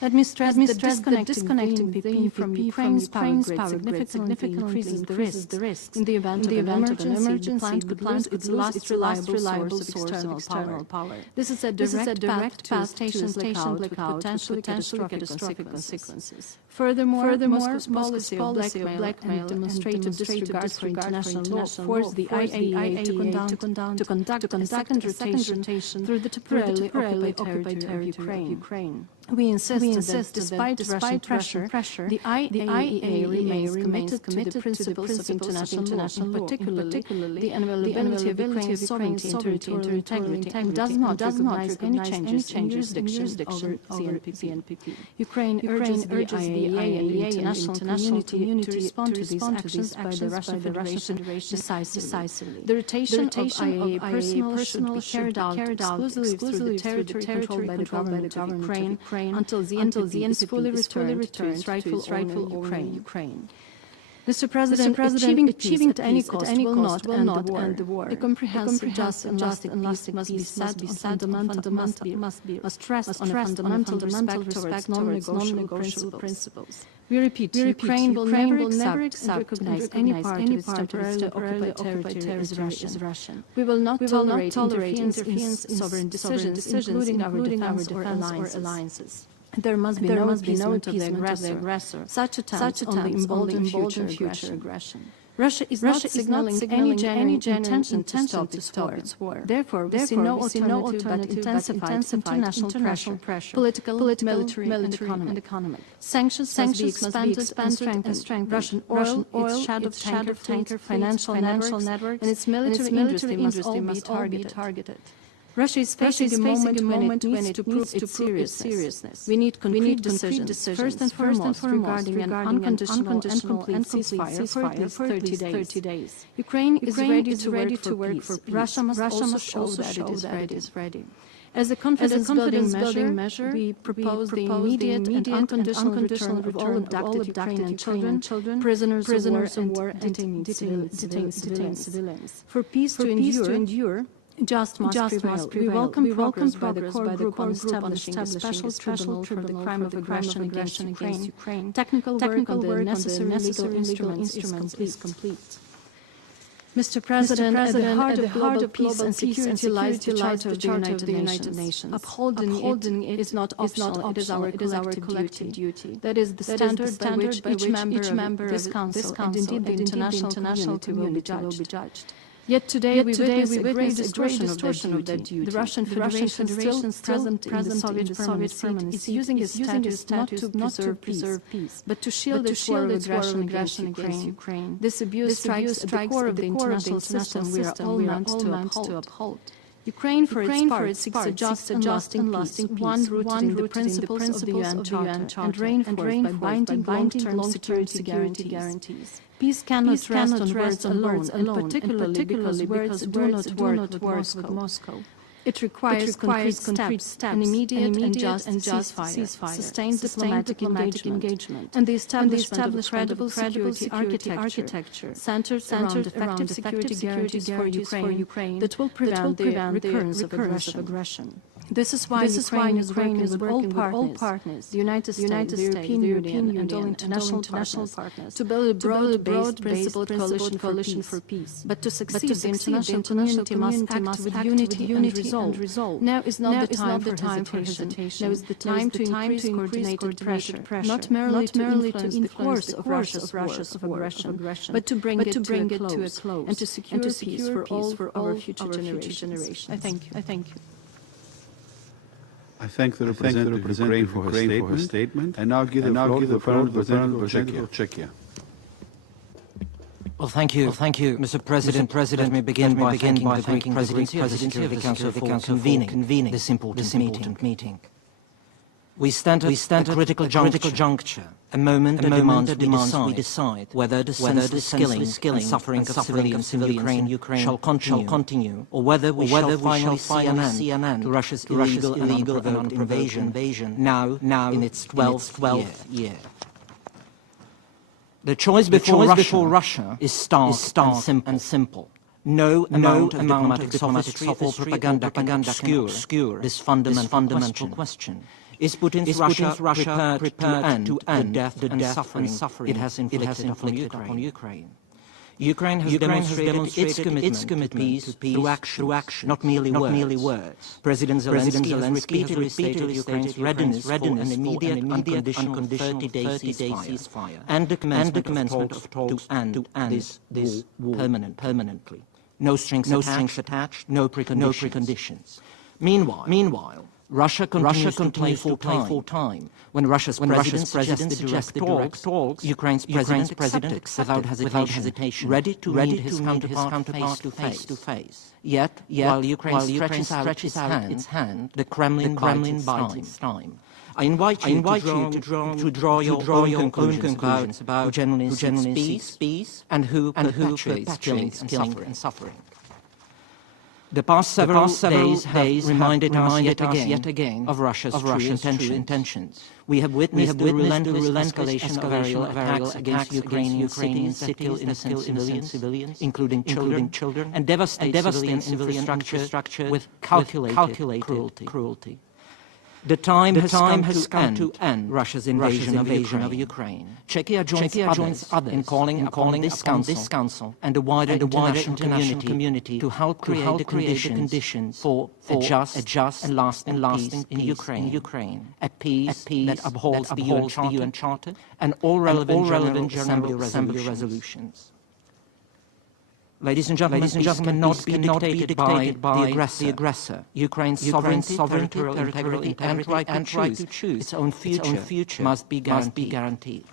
Let me stress that disconnecting PP from Ukraine's power grid significantly increases the risks. In the event of an emergency, the plant could lose its last reliable source of external power. This is a direct path to station blackout, potentially catastrophic consequences. Furthermore, Moscow's policy of blackmail and demonstrative disregard for international law forced the IAEA to conduct a second rotation through the temporarily occupied territory of Ukraine. We insist that despite Russian pressure, the IAEA remains committed to the principles of international law, particularly the inviolability of Ukraine's sovereignty and territorial integrity, and does not recognize any changes in jurisdiction over CNPP. Ukraine urges the IAEA and the international community to respond to these actions by the Russian Federation decisively. The rotation of IAEA personnel should be carried out exclusively through the territory controlled by the government of Ukraine until the NPP is fully returned to its rightful owner, Ukraine. Mr. President, achieving at any cost will not end the war. A comprehensive, just and lasting peace must be stressed on a fundamental respect towards non-negotiable principles. We repeat, Ukraine will never accept and recognize any part of its temporarily occupied territory as Russian. We will not tolerate interference in sovereign decisions, including our defense or alliances. There must be no appeasement of the aggressor. Such attempts only embolden future aggression. Russia is not signaling any genuine intention to stop its war. Therefore, we see no alternative but intensified international pressure, political, military, and economic. Sanctions must be expanded and strengthened. Russian oil, its shadow tanker, financial network, and its military industry must all be targeted. Russia is facing a moment when it needs to prove its seriousness. We need concrete decisions, first and foremost regarding an unconditional and complete ceasefire for at least 30 days. Ukraine is ready to work for peace. Russia must also show that it is ready. As a confidence-building measure, we propose the immediate and unconditional return of all abducted Ukrainian children, prisoners of war, and detained civilians. For peace to endure, Just must prevail. We welcome progress by the core group on establishing a special tribunal for the crime of aggression against Ukraine. Technical work on the necessary legal instruments is complete. Mr. President, at the heart of global peace and security lies the Charter of the United Nations. Upholding it is not optional, it is our collective duty. That is the standard by which each member of this Council and indeed the international community will be judged. Yet today we witness a great distortion of that duty. The Russian Federation, still present in the Soviet permanent seat, is using its status not to preserve peace, but to shield its war of aggression against Ukraine. This abuse strikes at the core of the international system we are all meant to uphold. Ukraine, for its part, seeks a just and lasting peace, one rooted in the principles of the UN Charter and reinforced by binding long-term security guarantees. Peace cannot rest on words alone, and particularly because words do not work with Moscow. It requires concrete steps, an immediate and just ceasefire, sustained diplomatic engagement, and the establishment of a credible security architecture centered around effective security guarantees for Ukraine that will prevent the recurrence of aggression. This is why Ukraine is working with all partners, the United States, the European Union, and all international partners, to build a broad-based principled coalition for peace. But to succeed, the international community must act with unity and resolve. Now is not the time for hesitation. Now is the time to increase coordinated pressure, not merely to influence the course of Russia's aggression, but to bring it to a close and to secure peace for all our future generations. I thank you. I thank the representative of Ukraine for her statement. And now give the floor to the representative of Czechia. Well, thank you, Mr. President. Let me begin by thanking the Greek presidency of the Security Council for convening this important meeting. We stand at a critical juncture, a moment that demands we decide whether the senseless killing and suffering of civilians in Ukraine shall continue, or whether we shall finally see an end to Russia's illegal and unprovoked invasion now in its 12th year. The choice before Russia is stark and simple. No amount of diplomatic sophistry or propaganda can obscure this fundamental question. Is Putin's Russia prepared to end the death and suffering it has inflicted upon Ukraine? Ukraine has demonstrated its commitment to peace through action, not merely words. President Zelensky has repeatedly stated Ukraine's readiness for an immediate unconditional 30-day ceasefire and the commencement of talks to end this war permanently. No strings attached, no preconditions. Meanwhile, Russia continues to play for time. When Russia's president suggested direct talks, Ukraine's president without hesitation, ready to meet his counterpart face to face. Yet while Ukraine stretches out its hand, the Kremlin bides its time. I invite you to draw your own conclusions about who genuinely seeks peace and who perpetuates killing and suffering. The past several days have reminded us yet again of Russia's true intentions. We have witnessed the relentless escalation of aerial attacks against Ukrainian cities that kill innocent civilians, including children, and devastate civilian infrastructure with calculated cruelty. The time has come to end Russia's invasion of Ukraine. Czechia joins others in calling upon this Council and the wider international community to help create the conditions for a just and lasting peace in Ukraine. A peace that upholds the UN Charter and all relevant General Assembly resolutions. Ladies and gentlemen, cannot be dictated by the aggressor. Ukraine's sovereignty, territorial integrity, and right to choose its own future must be guaranteed.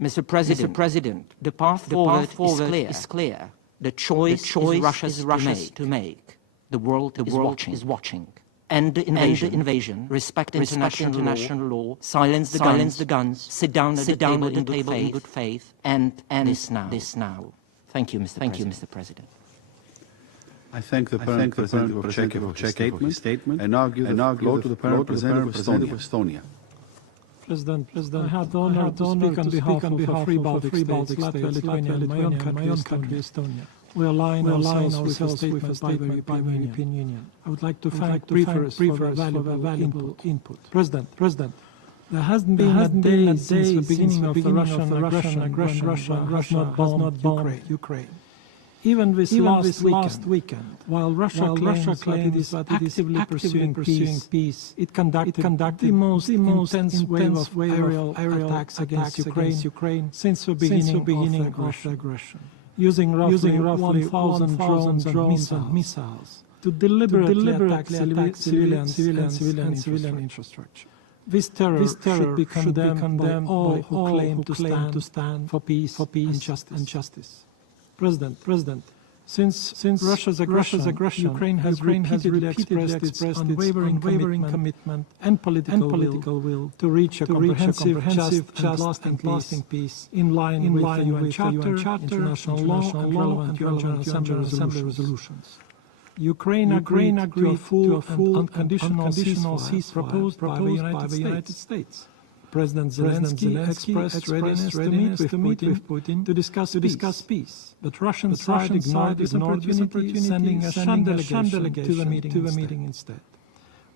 Mr. President, the path forward is clear. The choice is Russia's to make. The world is watching. End the invasion, respect international law, silence the guns, sit down at the table in good faith, and this now. Thank you, Mr. President. I thank the representative of Czechia for her statement, and now give the floor to the representative of Estonia. President, I have the honor to speak on behalf of three Baltic states, Latvia, Lithuania, and my own country, Estonia. We align ourselves with a statement by the European Union. I would like to thank briefers for valuable input. President, there hasn't been a day since the beginning of the Russian aggression has not bombed Ukraine. Even this last weekend, while Russia claims that it is actively pursuing peace, it conducted the most intense wave of aerial attacks against Ukraine since the beginning of the aggression. using roughly 1,000 drones and missiles to deliberately attack civilians and civilian infrastructure. This terror should be condemned by all who claim to stand for peace and justice. President, since Russia's aggression, Ukraine has repeatedly expressed its unwavering commitment and political will to reach a comprehensive, just and lasting peace in line with the UN Charter, international law, and relevant General Assembly resolutions. Ukraine agreed to a full and unconditional ceasefire proposed by the United States. President Zelensky expressed readiness to meet with Putin to discuss peace. But Russian side ignored this opportunity, sending a sham delegation to the meeting instead.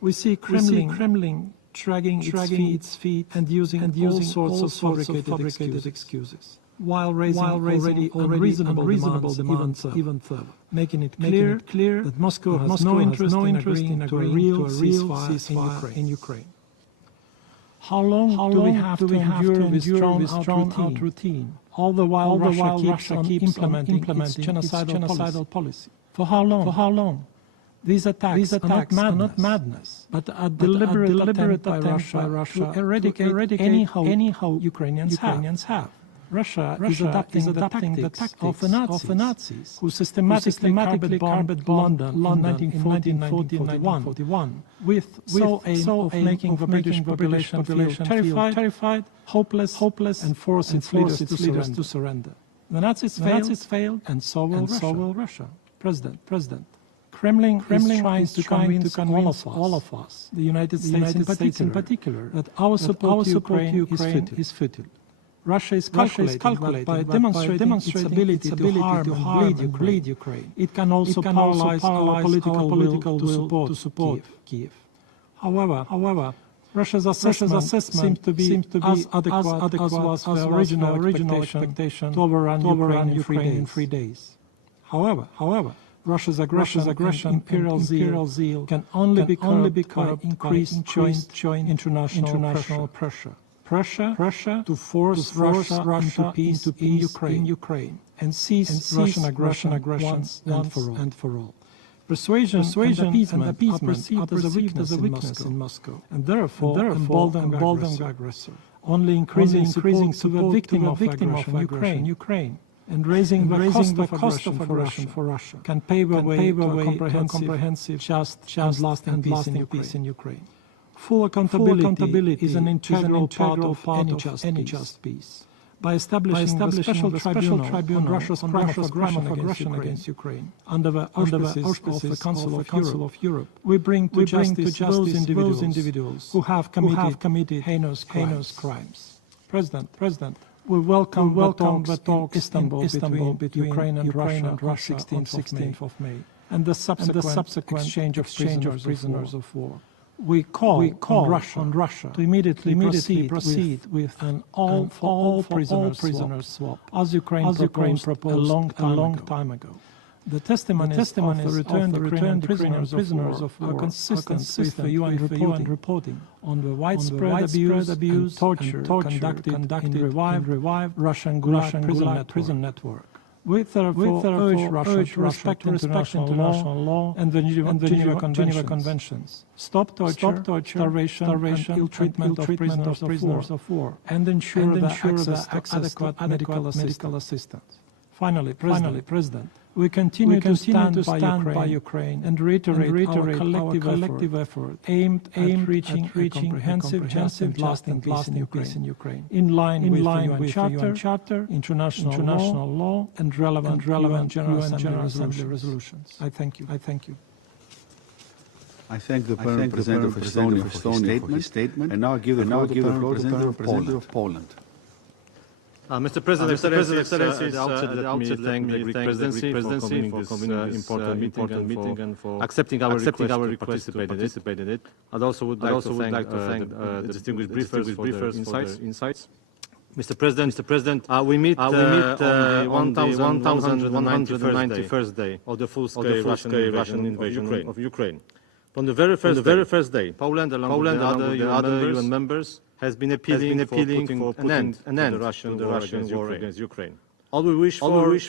We see Kremlin dragging its feet and using all sorts of fabricated excuses, while raising already unreasonable demands even further, making it clear that Moscow has no interest in agreeing to a real ceasefire in Ukraine. How long do we have to endure this drawn-out routine, all the while Russia keeps implementing its genocidal policy? For how long? These attacks are not madness, but a deliberate attempt by Russia to eradicate any hope Ukrainians have. Russia is adapting the tactics of the Nazis, who systematically bombed London in 1941, with sole aim of making the British population feel terrified, hopeless, and force its leaders to surrender. The Nazis failed, and so will Russia. President. Kremlin is trying to convince all of us, the United States in particular, that our support to Ukraine is futile. Russia is calculating by demonstrating its ability to harm and bleed Ukraine. It can also paralyze our political will to support Kiev. However, Russia's assessment seems to be as adequate as was the original expectation to overrun Ukraine in 3 days. However, Russia's aggression, imperial zeal can only be curbed by increased joint international pressure. Pressure to force Russia into peace in Ukraine and cease Russian aggression once and for all. Persuasion and appeasement are perceived as a weakness in Moscow, and therefore embolden the aggressor, only increasing support to the victim of aggression, Ukraine, and raising the cost of aggression for Russia can pave a way to a comprehensive, just and lasting peace in Ukraine. Full accountability is an integral part of any just peace. By establishing a special tribunal on Russia's crime of aggression against Ukraine, under the auspices of the Council of Europe, we bring to justice those individuals who have committed heinous crimes. President, we welcome the talks in Istanbul between Ukraine and Russia on 16th of May, and the subsequent exchange of prisoners of war. We call on Russia to immediately proceed with an all prisoners swap, as Ukraine proposed a long time ago. The testimonies of the returned Ukrainian prisoners of war are consistent with the UN reporting on the widespread abuse and torture conducted in revived Russian Gulag prison network. We therefore urge Russia to respect international law and the Geneva Conventions, stop torture, starvation and ill-treatment of prisoners of war, and ensure the access to adequate medical assistance. Finally, President, we continue to stand by Ukraine and reiterate our collective effort aimed at reaching a comprehensive, just and lasting peace in Ukraine, in line with the UN Charter, international law, and relevant General Assembly resolutions. I thank you. I thank the Permanent Representative of Estonia for his statement, and now I give the floor to the Representative of Poland. Mr. President, at the outset, let me thank the Greek presidency for convening this important meeting and for accepting our request to participate in it. I also would like to thank the distinguished briefers for their insights. Mr. President, we meet on the 1,191st day of the full-scale Russian invasion of Ukraine. From the very first day, Poland, along with the other UN members, has been appealing for putting an end to the Russian war against Ukraine. All we wish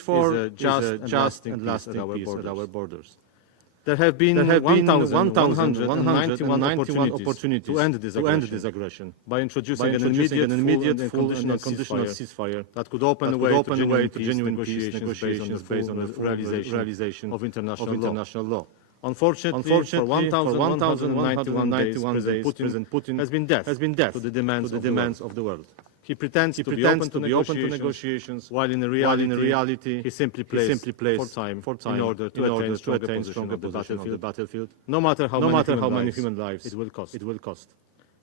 for is a just and lasting peace at our borders. There have been 1,191 opportunities to end this aggression by introducing an immediate, full and unconditional ceasefire that could open the way to genuine negotiations based on the realization of international law. Unfortunately, for 1,191 days, President Putin has been deaf to the demands of the world. He pretends to be open to negotiations, while in reality he simply plays for time in order to attain stronger position on the battlefield, no matter how many human lives it will cost.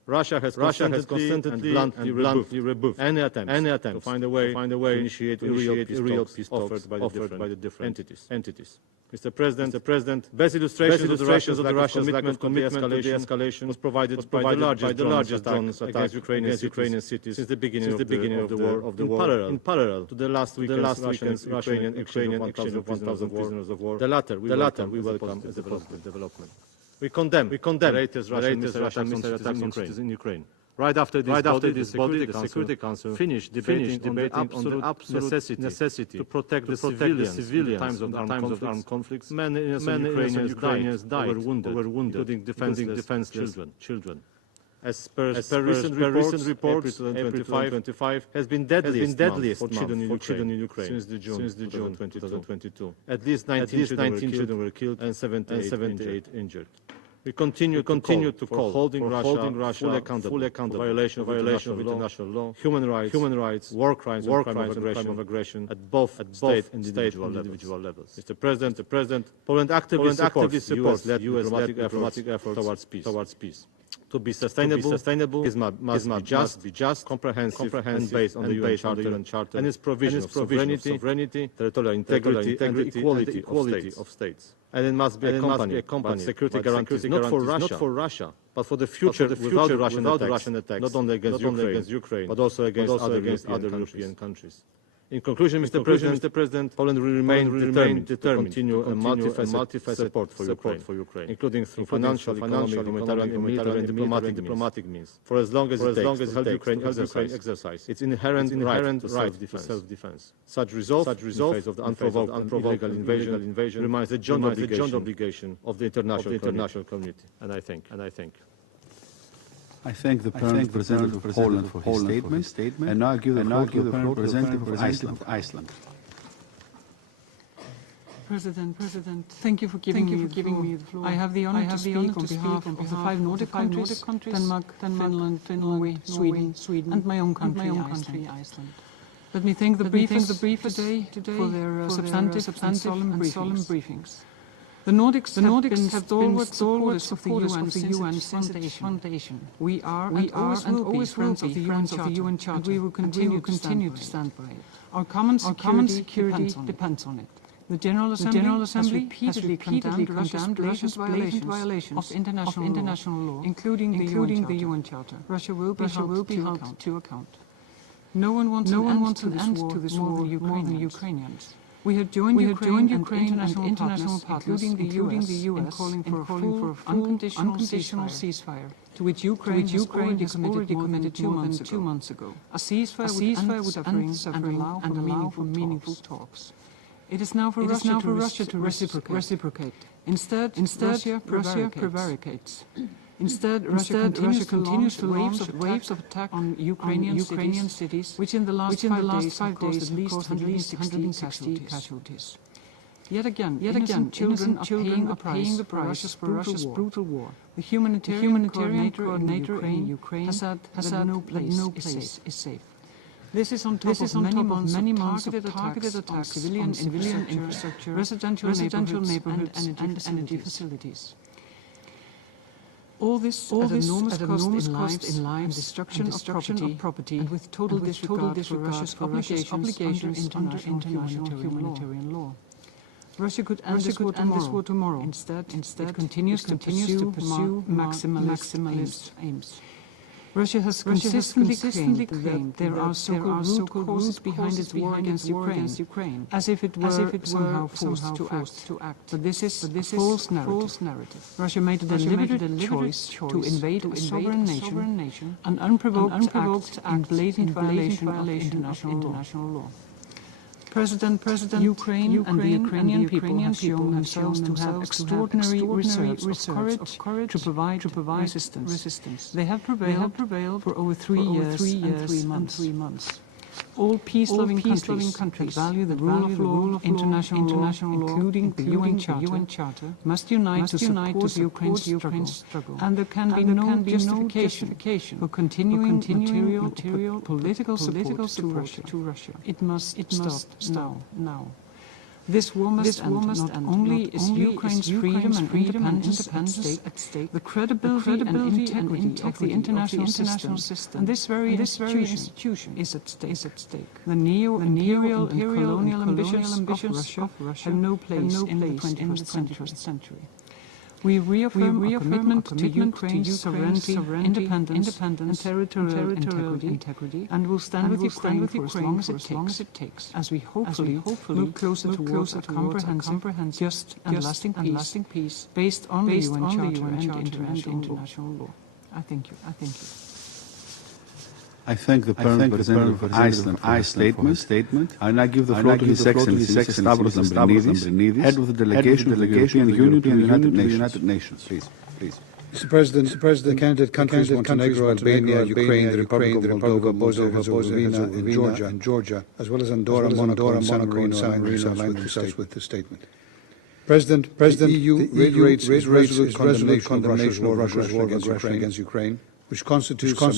Russia has constantly and bluntly rebuffed any attempt to find a way to initiate real peace talks by the different entities. Mr. President, best illustrations of the Russians' lack of commitment to de-escalation was provided by the largest drones against Ukrainian cities since the beginning of the war, in parallel to the last weekend's Russian exchange of 1,000 prisoners of war. The latter we welcome as a positive development. We condemn the latest Russian attacks on cities in Ukraine. Right after this body, the Security Council finished debating on the absolute necessity to protect the civilians in times of armed conflicts. Many innocent Ukrainians died or were wounded, including defenseless children. As per recent reports, April 2025 has been deadliest for children in Ukraine since June 2022. At least 19 children were killed and 78 injured. We continue to call holding Russia fully accountable for violation of international law, human rights, war crimes and crime of aggression at both state and individual levels. Mr. President, Poland actively supports US-led diplomatic efforts towards peace. To be sustainable, it must be just, comprehensive and based on the UN Charter and its provision of sovereignty, territorial integrity and the equality of states. And it must be accompanied by security guarantees not for Russia, but for the future without Russian attacks, not only against Ukraine, but also against other European countries. In conclusion, Mr. President, Poland will remain determined to continue a multifaceted support for Ukraine, including through financial, humanitarian, military and diplomatic means, for as long as it takes to help Ukraine exercise its inherent right to self-defense. Such resolve in face of the unprovoked illegal invasion remains the joint obligation of the international community. And I thank. I thank the Permanent Representative of Poland for his statement, and now I give the floor to the Permanent Representative of Iceland. President, thank you for giving me the floor. I have the honor to speak on behalf of the 5 Nordic countries, Denmark, Finland, Norway, Sweden, and my own country, Iceland. Let me thank the briefers today for their substantive and solemn briefings. The Nordics have been stalwarts of the UN foundation. We are and always will be friends of the UN Charter, and we will continue to stand by it. Our common security depends on it. The General Assembly has repeatedly condemned Russia's blatant violations of international law, including the UN Charter. Russia will be held to account. No one wants an end to this war more than Ukrainians. We have joined Ukraine and international partners, including the US, in calling for a full, unconditional ceasefire, to which Ukraine has already committed 2 months ago. A ceasefire would end suffering and allow for meaningful talks. It is now for Russia to reciprocate. Instead, Russia prevaricates. Instead, Russia continues to launch waves of attack on Ukrainian cities, which in the last 5 days have caused at least 160 casualties. Yet again, innocent children are paying the price for Russia's brutal war. The humanitarian coordinator in Ukraine has said that no place is safe. This is on top of many months of targeted attacks on civilian infrastructure, residential neighborhoods and energy facilities. All this at enormous cost in lives, destruction of property, and with total disregard for Russia's obligations under international humanitarian law. Russia could end this war tomorrow. Instead, it continues to pursue maximalist aims. Russia has consistently claimed there are so-called root causes behind its war against Ukraine, as if it were somehow forced to act. But this is a false narrative. Russia made a deliberate choice to invade a sovereign nation, an unprovoked act in blatant violation of international law. Ukraine and the Ukrainian people have shown themselves to have extraordinary reserves of courage to provide resistance. They have prevailed for over 3 years and 3 months. All peace-loving countries that value the rule of law, international law, including the UN Charter, must unite to support Ukraine's struggle. And there can be no justification for continuing material political support to Russia. It must stop now. This war must end. Not only is Ukraine's freedom and independence at stake, the credibility and integrity of the international system, and this very institution is at stake. The neo-imperial and colonial ambitions of Russia have no place in the 21st century. We reaffirm our commitment to Ukraine's sovereignty, independence, and territorial integrity, and will stand with Ukraine for as long as it takes, as we hopefully move closer towards a comprehensive, just and lasting peace based on the UN Charter and international law. I thank you. I thank the Permanent Representative of Iceland for his statement. I now give the floor to His Excellency Stavros Lambrinidis, Head of the Delegation of the European Union to the United Nations. Please. Mr. President, the candidate countries Montenegro, Albania, Ukraine, the Republic of Moldova, Bosnia-Herzegovina, and Georgia, as well as Andorra, Monaco, and San Marino aligned themselves with the statement. President, the EU reiterates its resolute condemnation of Russia's war against Ukraine, which constitutes a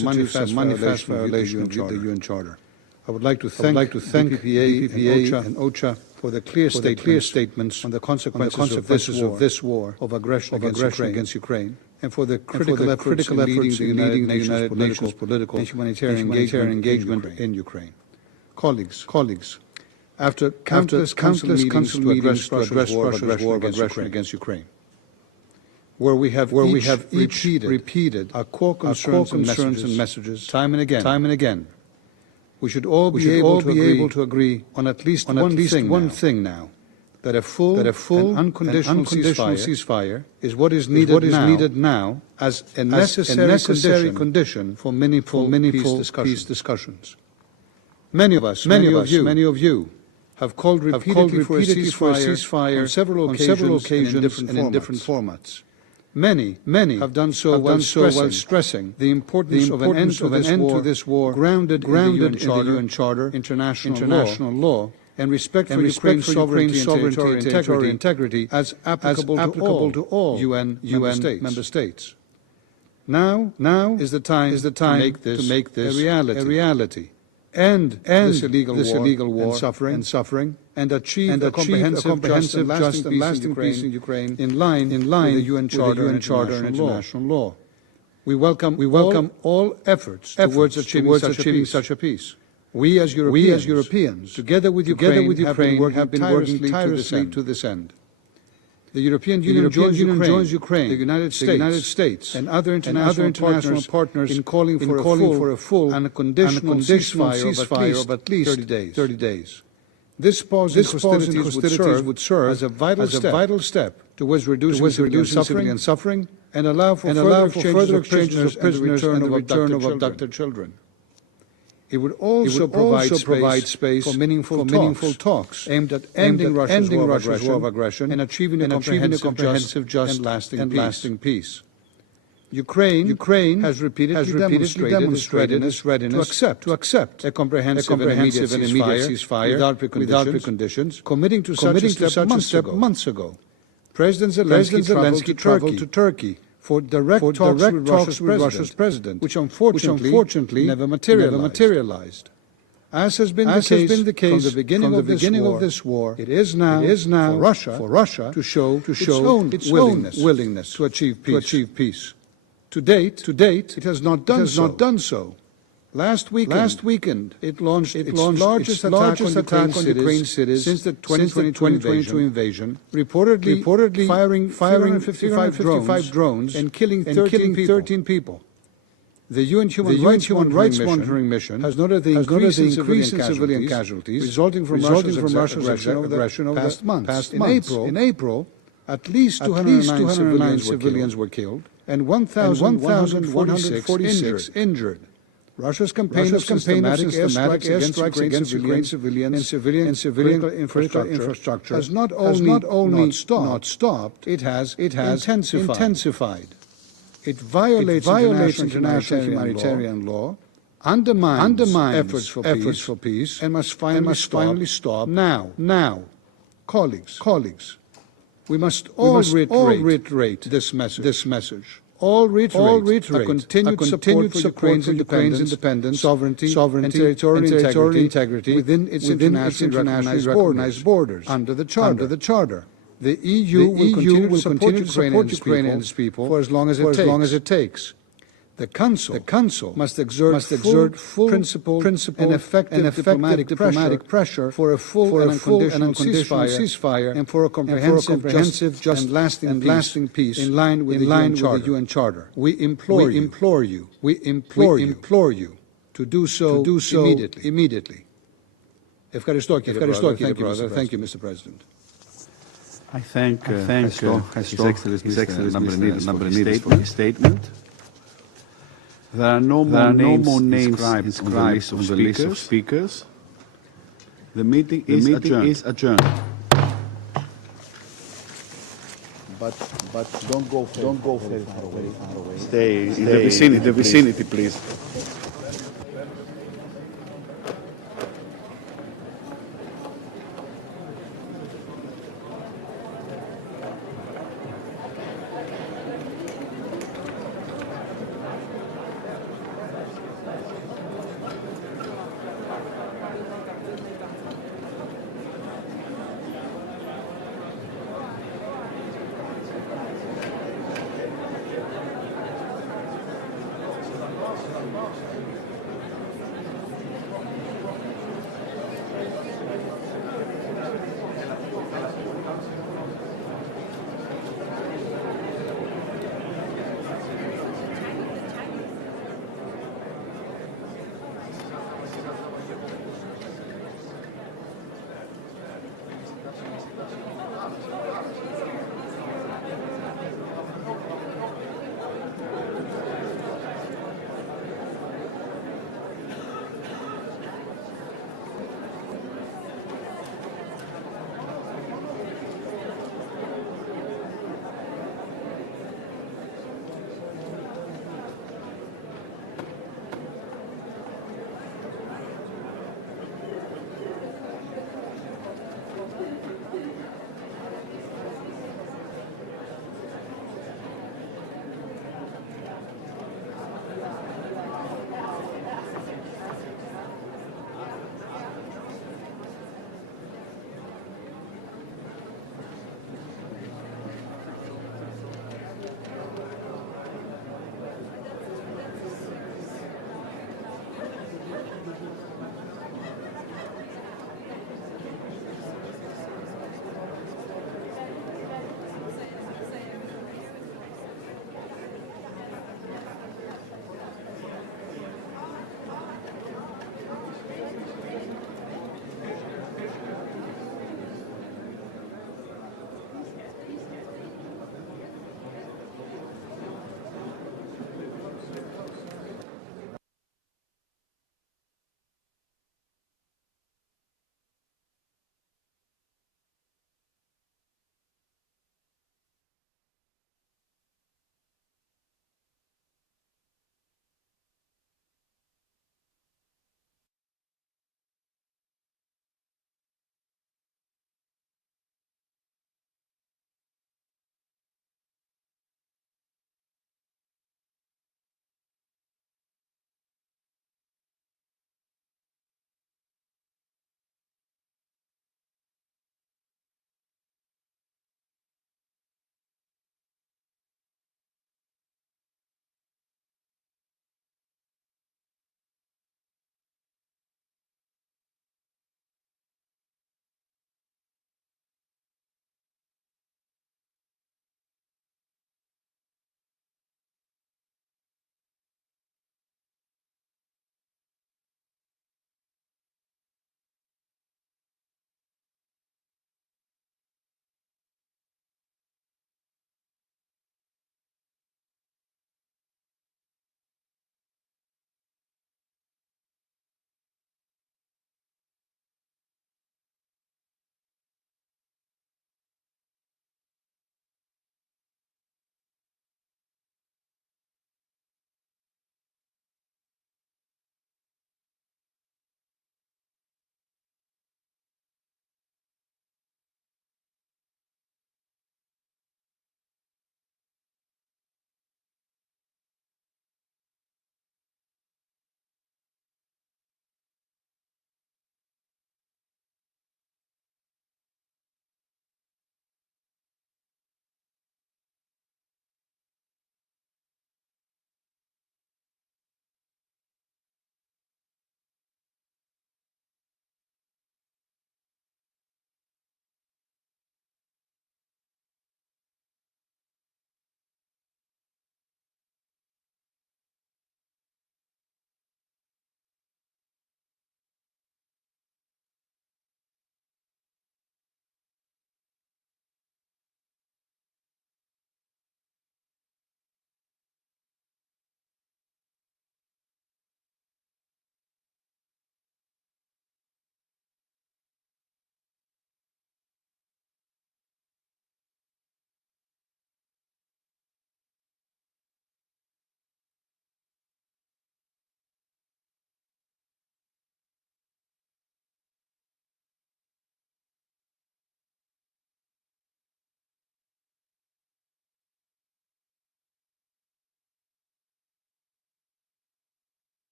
manifest violation of the UN Charter. I would like to thank PPA and OCHA for the clear statements on the consequences of this war of aggression against Ukraine, and for the critical efforts in leading the United Nations political and humanitarian engagement in Ukraine. Colleagues, after countless council meetings to address Russia's war of aggression against Ukraine, where we have repeated our core concerns and messages time and again, we should all be able to agree on at least one thing now, that a full and unconditional ceasefire is what is needed now as a necessary condition for meaningful peace discussions. Many of you have called repeatedly for a ceasefire on several occasions and in different formats. Many have done so while stressing the importance of an end to this war grounded in the UN Charter, international law, and respect for Ukraine's sovereignty and territorial integrity as applicable to all UN member states. Now is the time to make this a reality. End this illegal war and suffering, and achieve a comprehensive, just and lasting peace in Ukraine in line with the UN Charter and international law. We welcome all efforts towards achieving such a peace. We as Europeans, together with Ukraine, have been working tirelessly to this end. The European Union joins Ukraine, the United States, and other international partners in calling for a full and conditional ceasefire of at least 30 days. This pause in hostilities would serve as a vital step towards reducing civilian suffering and allow for further exchanges of prisoners and the return of abducted children. It would also provide space for meaningful talks aimed at ending Russia's war of aggression and achieving a comprehensive, just, and lasting peace. Ukraine has repeatedly demonstrated its readiness to accept a comprehensive and immediate ceasefire without preconditions, committing to such a step months ago. President Zelensky traveled to Turkey for direct talks with Russia's president, which unfortunately never materialized. As has been the case from the beginning of this war, it is now for Russia to show its willingness to achieve peace. To date, it has not done so. Last weekend, it launched its largest attack on Ukraine cities since the 2022 invasion, reportedly firing 55 drones and killing 13 people. The UN Human Rights Monitoring Mission has noted the increase in civilian casualties resulting from Russia's aggression over the past months. In April, at least 209 civilians were killed and 1,146 injured. Russia's campaign of systematic airstrikes against Ukrainian civilians and civilian infrastructure has not only not stopped, it has intensified. It violates international humanitarian law, undermines efforts for peace, and must finally stop now. Colleagues, we must all reiterate this message. All reiterate a continued support for Ukraine's independence, sovereignty, and territorial integrity within its internationally recognized borders under the Charter. The EU will continue to support Ukraine and its people for as long as it takes. The Council must exert full principled and effective diplomatic pressure for a full and unconditional ceasefire and for a comprehensive, just and lasting peace in line with the UN Charter. We implore you to do so immediately. Thank you, Mr. President. I thank His Excellency Lambrinidis for his statement. There are no more names inscribed on the list of speakers. The meeting is adjourned. But don't go very far away. Stay in the vicinity, please.